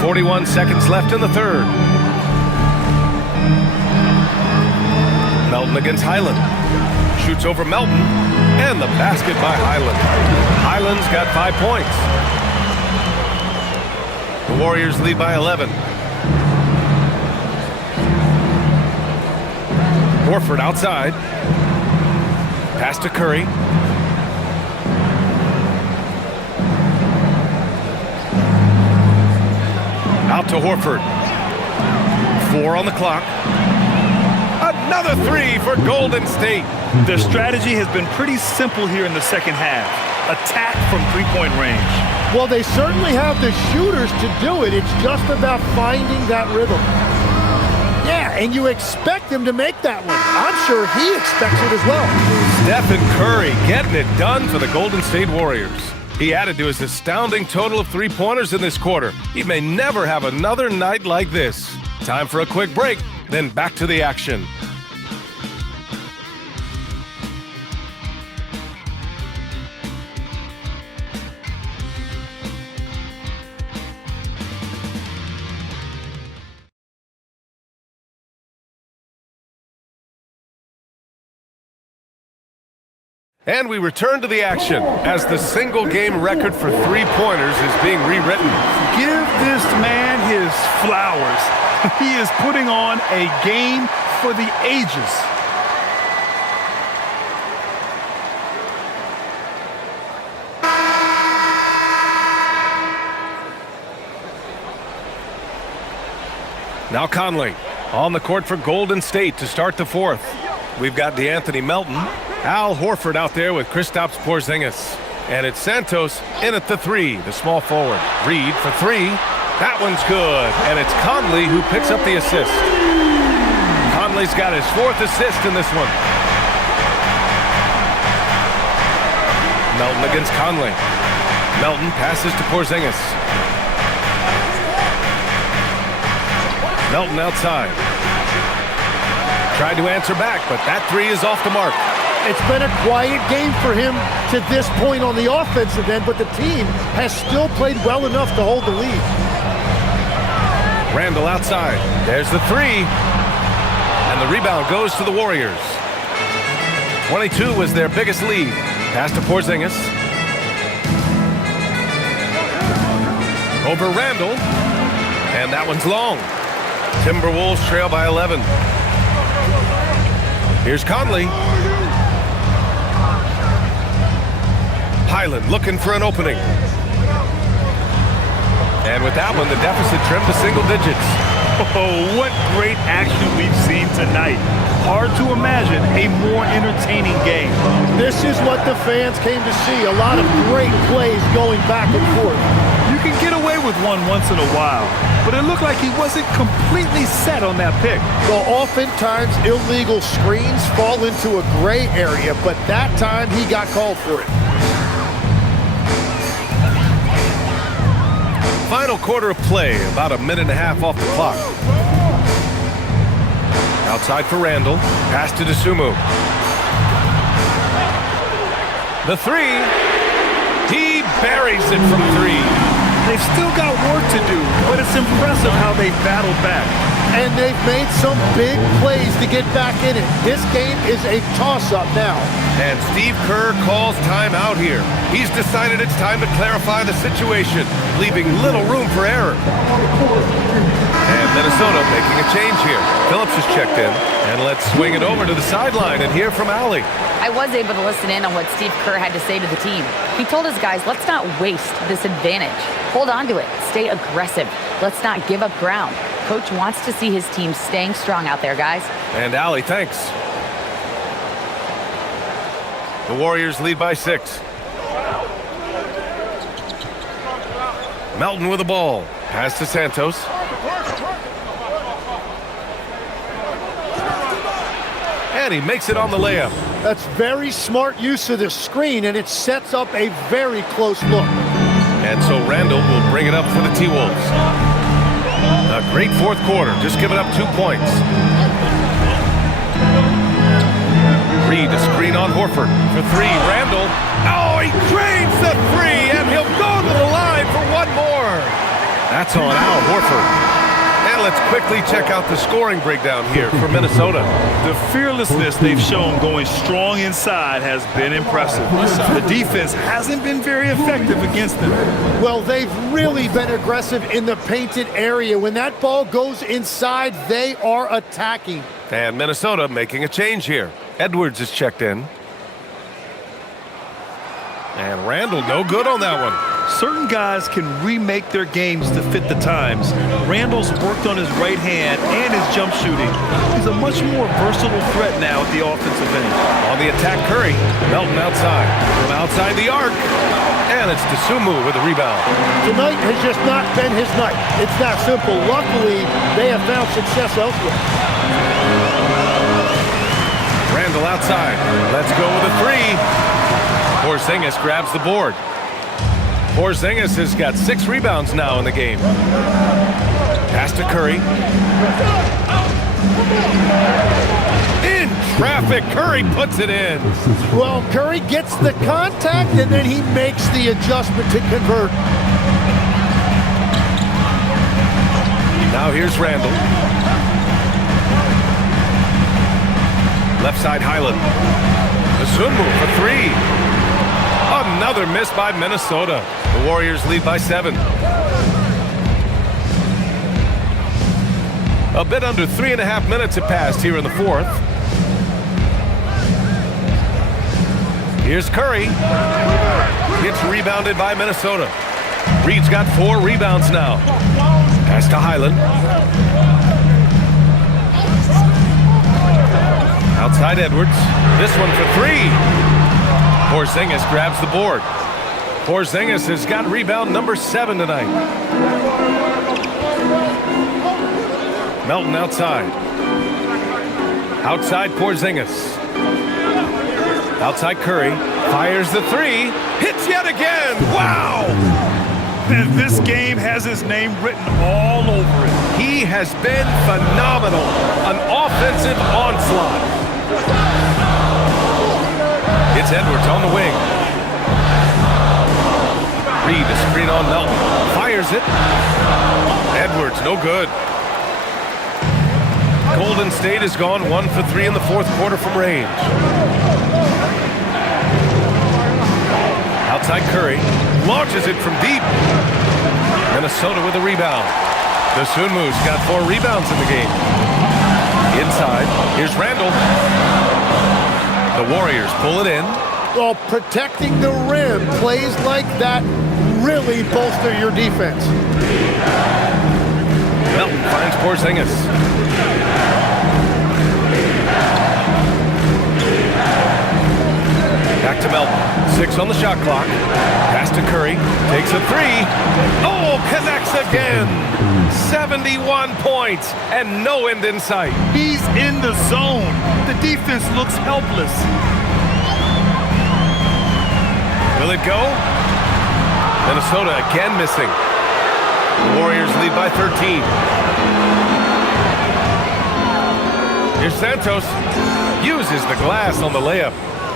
.41 seconds left in the third. Melton against Highland. Shoots over Melton. And the basket by Highland. Highland's got 5 points. The Warriors lead by 11. Horford outside. Pass to Curry. Out to Horford. 4 on the clock. Another three for Golden State. Their strategy has been pretty simple here in the second half. Attack from three-point range. Well, they certainly have the shooters to do it. It's just about finding that rhythm. Yeah, and you expect them to make that one. I'm sure he expects it as well. Stephen Curry getting it done for the Golden State Warriors. He added to his astounding total of three-pointers in this quarter. He may never have another night like this. Time for a quick break, then back to the action. And we return to the action as the single-game record for three-pointers is being rewritten. Give this man his flowers. He is putting on a game for the ages. Now Conley on the court for Golden State to start the fourth. We've got DeAnthony Melton. Al Horford out there with Kristaps Porzingis. And it's Santos in at the three, the small forward. Reed for three. That one's good. And it's Conley who picks up the assist. Conley's got his fourth assist in this one. Melton against Conley. Melton passes to Porzingis. Melton outside. Tried to answer back, but that three is off the mark. It's been a quiet game for him to this point on the offensive end, but the team has still played well enough to hold the lead. Randall outside. There's the three. And the rebound goes to the Warriors. 22 was their biggest lead. Pass to Porzingis. Over Randall. And that one's long. Timberwolves trail by 11. Here's Conley. Highland looking for an opening. And with that one, the deficit trimmed to single digits. Oh, what great action we've seen tonight. Hard to imagine a more entertaining game. This is what the fans came to see. A lot of great plays going back and forth. You You can get away with one once in a while, but it looked like he wasn't completely set on that pick. Well, oftentimes illegal screens fall into a gray area, but that time he got called for it. Final quarter of play, about a minute and a half off the clock. Outside for Randall, pass to Dosunmu. The three, he buries it from three. They've still got work to do, but it's impressive how they battled back. And they've made some big plays to get back in it. This game is a toss-up now. And Steve Kerr calls timeout here. He's decided it's time to clarify the situation, leaving little room for error. And Minnesota making a change here. Phillips has checked in, and let's swing it over to the sideline and hear from Allie. I was able to listen in on what Steve Kerr had to say to the team. He told his guys, let's not waste this advantage. Hold on to it. Stay aggressive. Let's not give up ground. Coach wants to see his team staying strong out there, guys. And Allie, thanks. The Warriors lead by 6. Melton with the ball. Pass to Santos. And he makes it on the layup. That's very smart use of the screen, and it sets up a very close look. And so Randall will bring it up for the T-Wolves. A great fourth quarter, just giving up 2 points. Reed, a screen on Horford for three. Randall, oh, he drains the three, and he'll go to the line for one more. That's on Al Horford. And let's quickly check out the scoring breakdown here for Minnesota. The fearlessness they've shown going strong inside has been impressive. The defense hasn't been very effective against them. Well, they've really been aggressive in the painted area. When that ball goes inside, they are attacking. And Minnesota making a change here. Edwards is checked in. And Randall no good on that one. Certain guys can remake their games to fit the times. Randall's worked on his right hand and his jump shooting. He's a much more versatile threat now at the offensive end. On the attack, Curry. Melton outside. From outside the arc. And it's Dosunmu with the rebound. Tonight has just not been his night. It's that simple. Luckily, they have found success elsewhere. Randall outside. Let's go with a three. Porzingis grabs the board. Porzingis has got 6 rebounds now in the game. Pass to Curry. In traffic, Curry puts it in. Well, Curry gets the contact, and then he makes the adjustment to convert. Now here's Randall. Left side, Highland. Dosunmu for three. Another miss by Minnesota. The Warriors lead by 7. A bit under 3.5 minutes have passed here in the fourth. Here's Curry. Gets rebounded by Minnesota. Reed's got 4 rebounds now. Pass to Highland. Outside Edwards. This one for 3. Porzingis grabs the board. Porzingis has got rebound number 7 tonight. Melton outside. Outside Porzingis. Outside Curry. Fires the 3. Hits yet again. Wow! And this game has his name written all over it. He has been phenomenal. An offensive onslaught. It's Edwards on the wing. Reed, a screen on Melton. Fires it. Edwards, no good. Golden State has gone 1 for 3 in the fourth quarter from range. Outside Curry. Launches it from deep. Minnesota with a rebound. Dosunmu's got 4 rebounds in the game. Inside. Here's Randall. The Warriors pull it in. Well, protecting the rim, plays like that really bolster your defense. Melton finds Porzingis. Back to Melton. 6 on the shot clock. Pass to Curry. Takes a 3. Oh, connects again. 71 points and no end in sight. He's in the zone. The defense looks helpless. Will it go? Minnesota again missing. The Warriors lead by 13. Here's Santos. Uses the glass on the layup.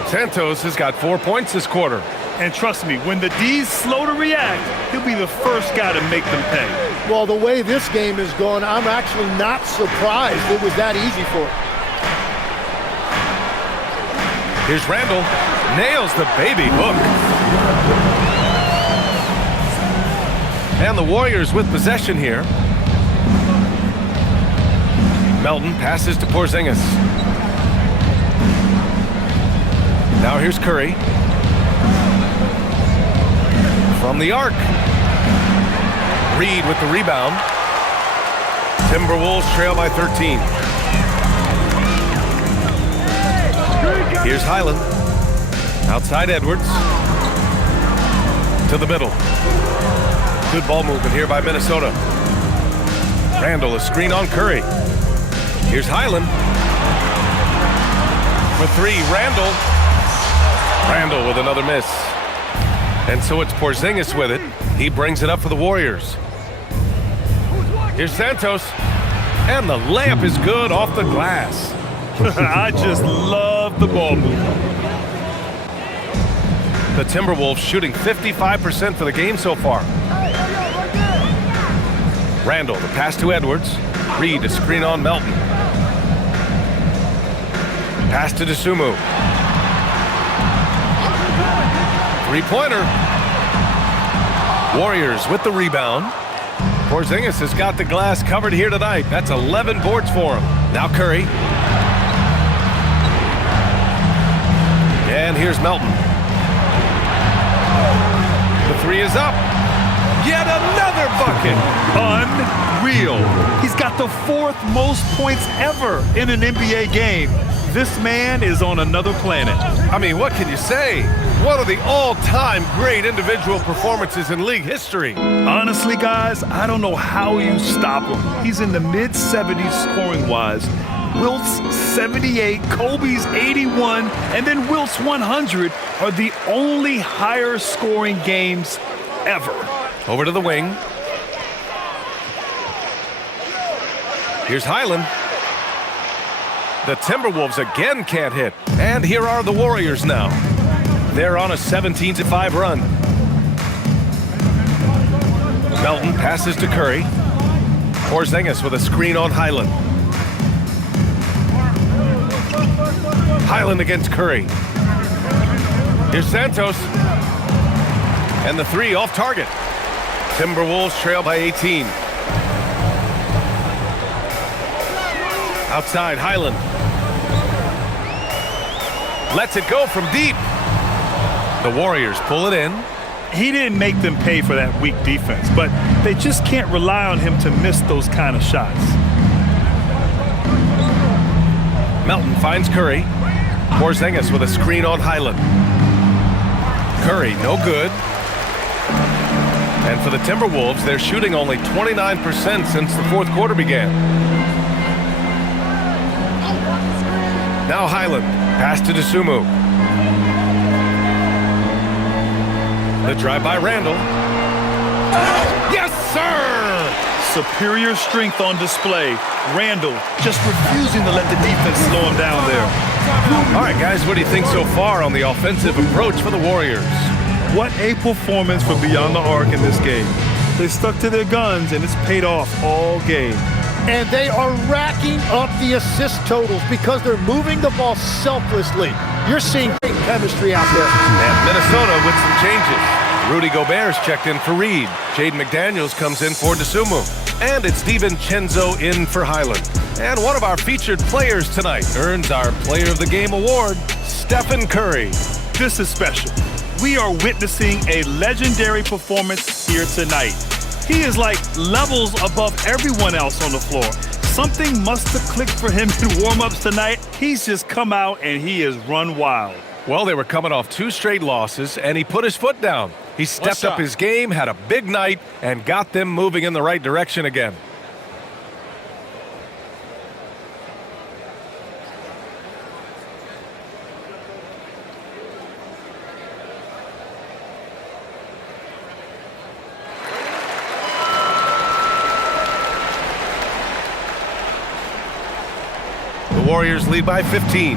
Santos has got 4 points this quarter. And trust me, when the D's slow to react, he'll be the first guy to make them pay. Well, the way this game is going, I'm actually not surprised it was that easy for him. Here's Randall. Nails the baby hook. And the Warriors with possession here. Melton passes to Porzingis. Now here's Curry. From the arc. Reed with the rebound. Timberwolves trail by 13. Here's Highland. Outside Edwards. To the middle. Good ball movement here by Minnesota. Randall, a screen on Curry. Here's Highland. For 3, Randall. Randall with another miss. And so it's Porzingis with it. He brings it up for the Warriors. Here's Santos. And the layup is good off the glass. I just love the ball movement. The Timberwolves shooting 55% for the game so far. Randall, the pass to Edwards. Reed, a screen on Melton. Pass to Dosunmu. Three-pointer. Warriors with the rebound. Porzingis has got the glass covered here tonight. That's 11 boards for him. Now Curry. And here's Melton. The 3 is up. Yet another bucket. Unreal. He's got the 4th most points ever in an NBA game. This man is on another planet. I mean, what can you say? One of the all-time great individual performances in league history. Honestly, guys, I don't know how you stop him. He's in the mid-70s scoring-wise. Wilt's 78, Kobe's 81, and then Wilt's 100 are the only higher scoring games ever. Over to the wing. Here's Highland. The Timberwolves again can't hit. And here are the Warriors now. They're on a 17-5 run. Melton passes to Curry. Porzingis with a screen on Highland. Highland against Curry. Here's Santos. And the 3 off target. Timberwolves trail by 18. Outside, Highland. Lets it go from deep. The Warriors pull it in. He didn't make them pay for that weak defense, but they just can't rely on him to miss those kind of shots. Melton finds Curry. Porzingis with a screen on Highland. Curry, no good. And for the Timberwolves, they're shooting only 29% since the 4th quarter began. Now Highland, pass to Dosunmu. The drive by Randall. Yes, sir! Superior strength on display. Randall just refusing to let the defense slow him down there. All right, guys, what do you think so far on the offensive approach for the Warriors? What a performance for Beyond the Arc in this game. They stuck to their guns, and it's paid off all game. And they are racking up the assist totals because they're moving the ball selflessly. You're seeing great chemistry out there. And Minnesota with some changes. Rudy Gobert's checked in for Reed. Jaden McDaniels comes in for Dosunmu. And it's DiVincenzo in for Highland. And one of our featured players tonight earns our Player of the Game award, Stephen Curry. This is special. We are witnessing a legendary performance here tonight. He is like levels above everyone else on the floor. Something must have clicked for him in warm-ups tonight. He's just come out and he has run wild. Well, they were coming off 2 straight losses, and he put his foot down. He stepped up his game, had a big night, and got them moving in the right direction again. The Warriors lead by 15.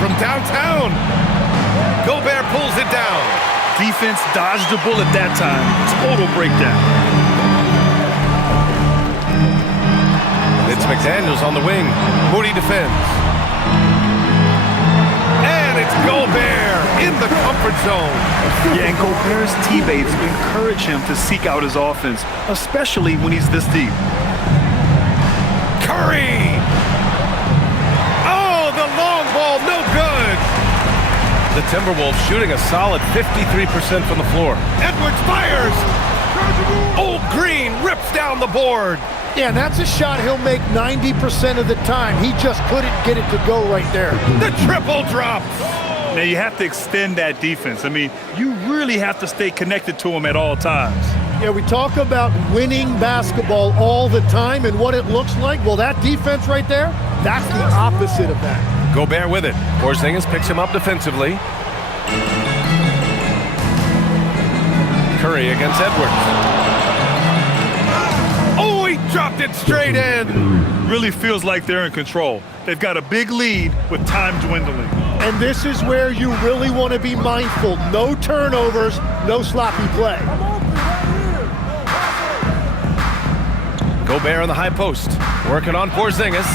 From downtown, Gobert pulls it down. Defense dodged the bullet that time. Total breakdown. It's McDaniels on the wing. Moody defends. And it's Gobert in the comfort zone. Yeah, and Gobert's teammates encourage him to seek out his offense, especially when he's this deep. Curry! Oh, the long ball, no good! The Timberwolves shooting a solid 53% from the floor. Edwards fires! Old Green rips down the board. Yeah, and that's a shot he'll make 90% of the time. He just couldn't get it to go right there. The triple drops. Now, you have to extend that defense. I mean, you really have to stay connected to him at all times. Yeah, we talk about winning basketball all the time and what it looks like. Well, that defense right there, that's the opposite of that. Gobert with it. Porzingis picks him up defensively. Curry against Edwards. Oh, he dropped it straight in. Really feels like they're in control. They've got a big lead with time dwindling. And this is where you really want to be mindful. No turnovers, no sloppy play. Gobert on the high post. Working on Porzingis.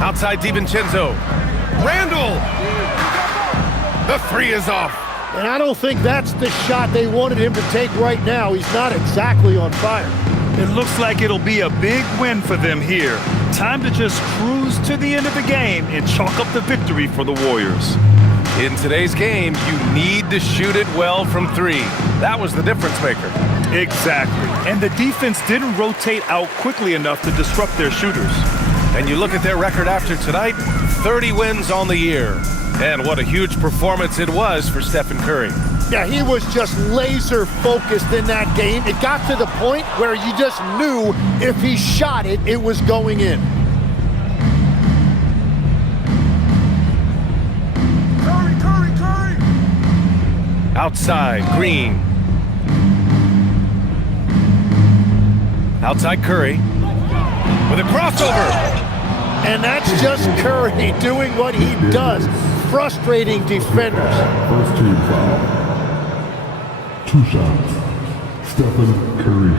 Outside DiVincenzo. Randall! The 3 is off. And I don't think that's the shot they wanted him to take right now. He's not exactly on fire. It looks like it'll be a big win for them here. Time to just cruise to the end of the game and chalk up the victory for the Warriors. In today's game, you need to shoot it well from 3. That was the difference maker. Exactly. And the defense didn't rotate out quickly enough to disrupt their shooters. And you look at their record after tonight, 30 wins on the year. And what a huge performance it was for Stephen Curry. Yeah, he was just laser focused in that game. It got to the point where you just knew if he shot it, it was going in. Curry! Outside, Green. Outside, Curry. With a crossover. And that's just Curry doing what he does, frustrating defenders. First team foul. 2 shots. Stephen Curry.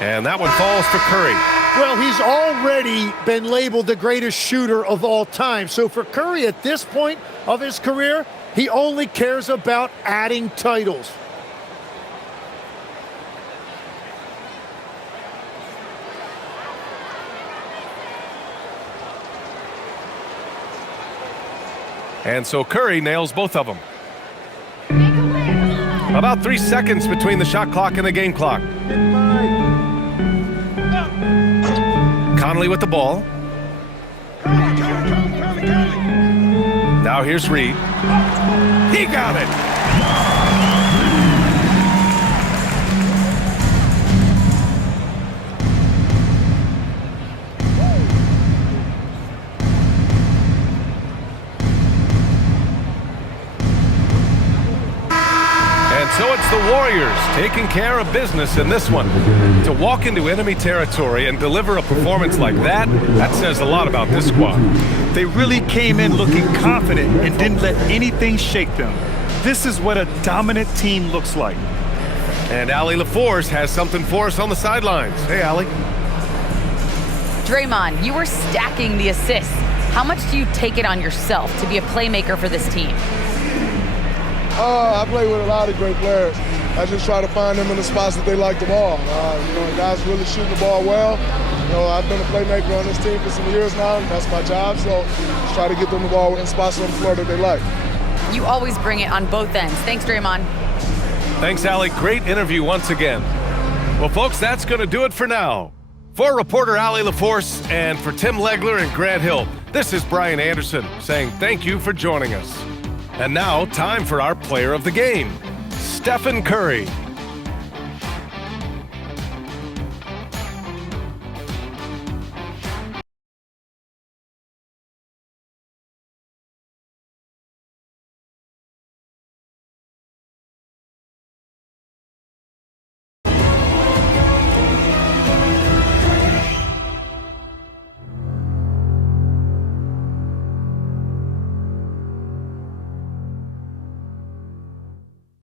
And that one falls for Curry. Well, he's already been labeled the greatest shooter of all time. So for Curry at this point of his career, he only cares about adding titles. And so Curry nails both of them. About 3 seconds between the shot clock and the game clock. Conley with the ball. Now here's Reed. He got it! And so it's the Warriors taking care of business in this one. To walk into enemy territory and deliver a performance like that, that says a lot about this squad. They really came in looking confident and didn't let anything shake them. This is what a dominant team looks like. And Allie LaForce has something for us on the sidelines. Hey, Allie. Draymond, you were stacking the assists. How much do you take it on yourself to be a playmaker for this team? I play with a lot of great players. I just try to find them in the spots that they like the ball. Guys really shooting the ball well. I've been a playmaker on this team for some years now, and that's my job. So just try to get them the ball in spots on the floor that they like. You always bring it on both ends. Thanks, Draymond. Thanks, Allie. Great interview once again. Well, folks, that's going to do it for now. For reporter Allie LaForce and for Tim Legler and Grant Hill, this is Brian Anderson saying thank you for joining us. And now, time for our player of the game, Stephen Curry.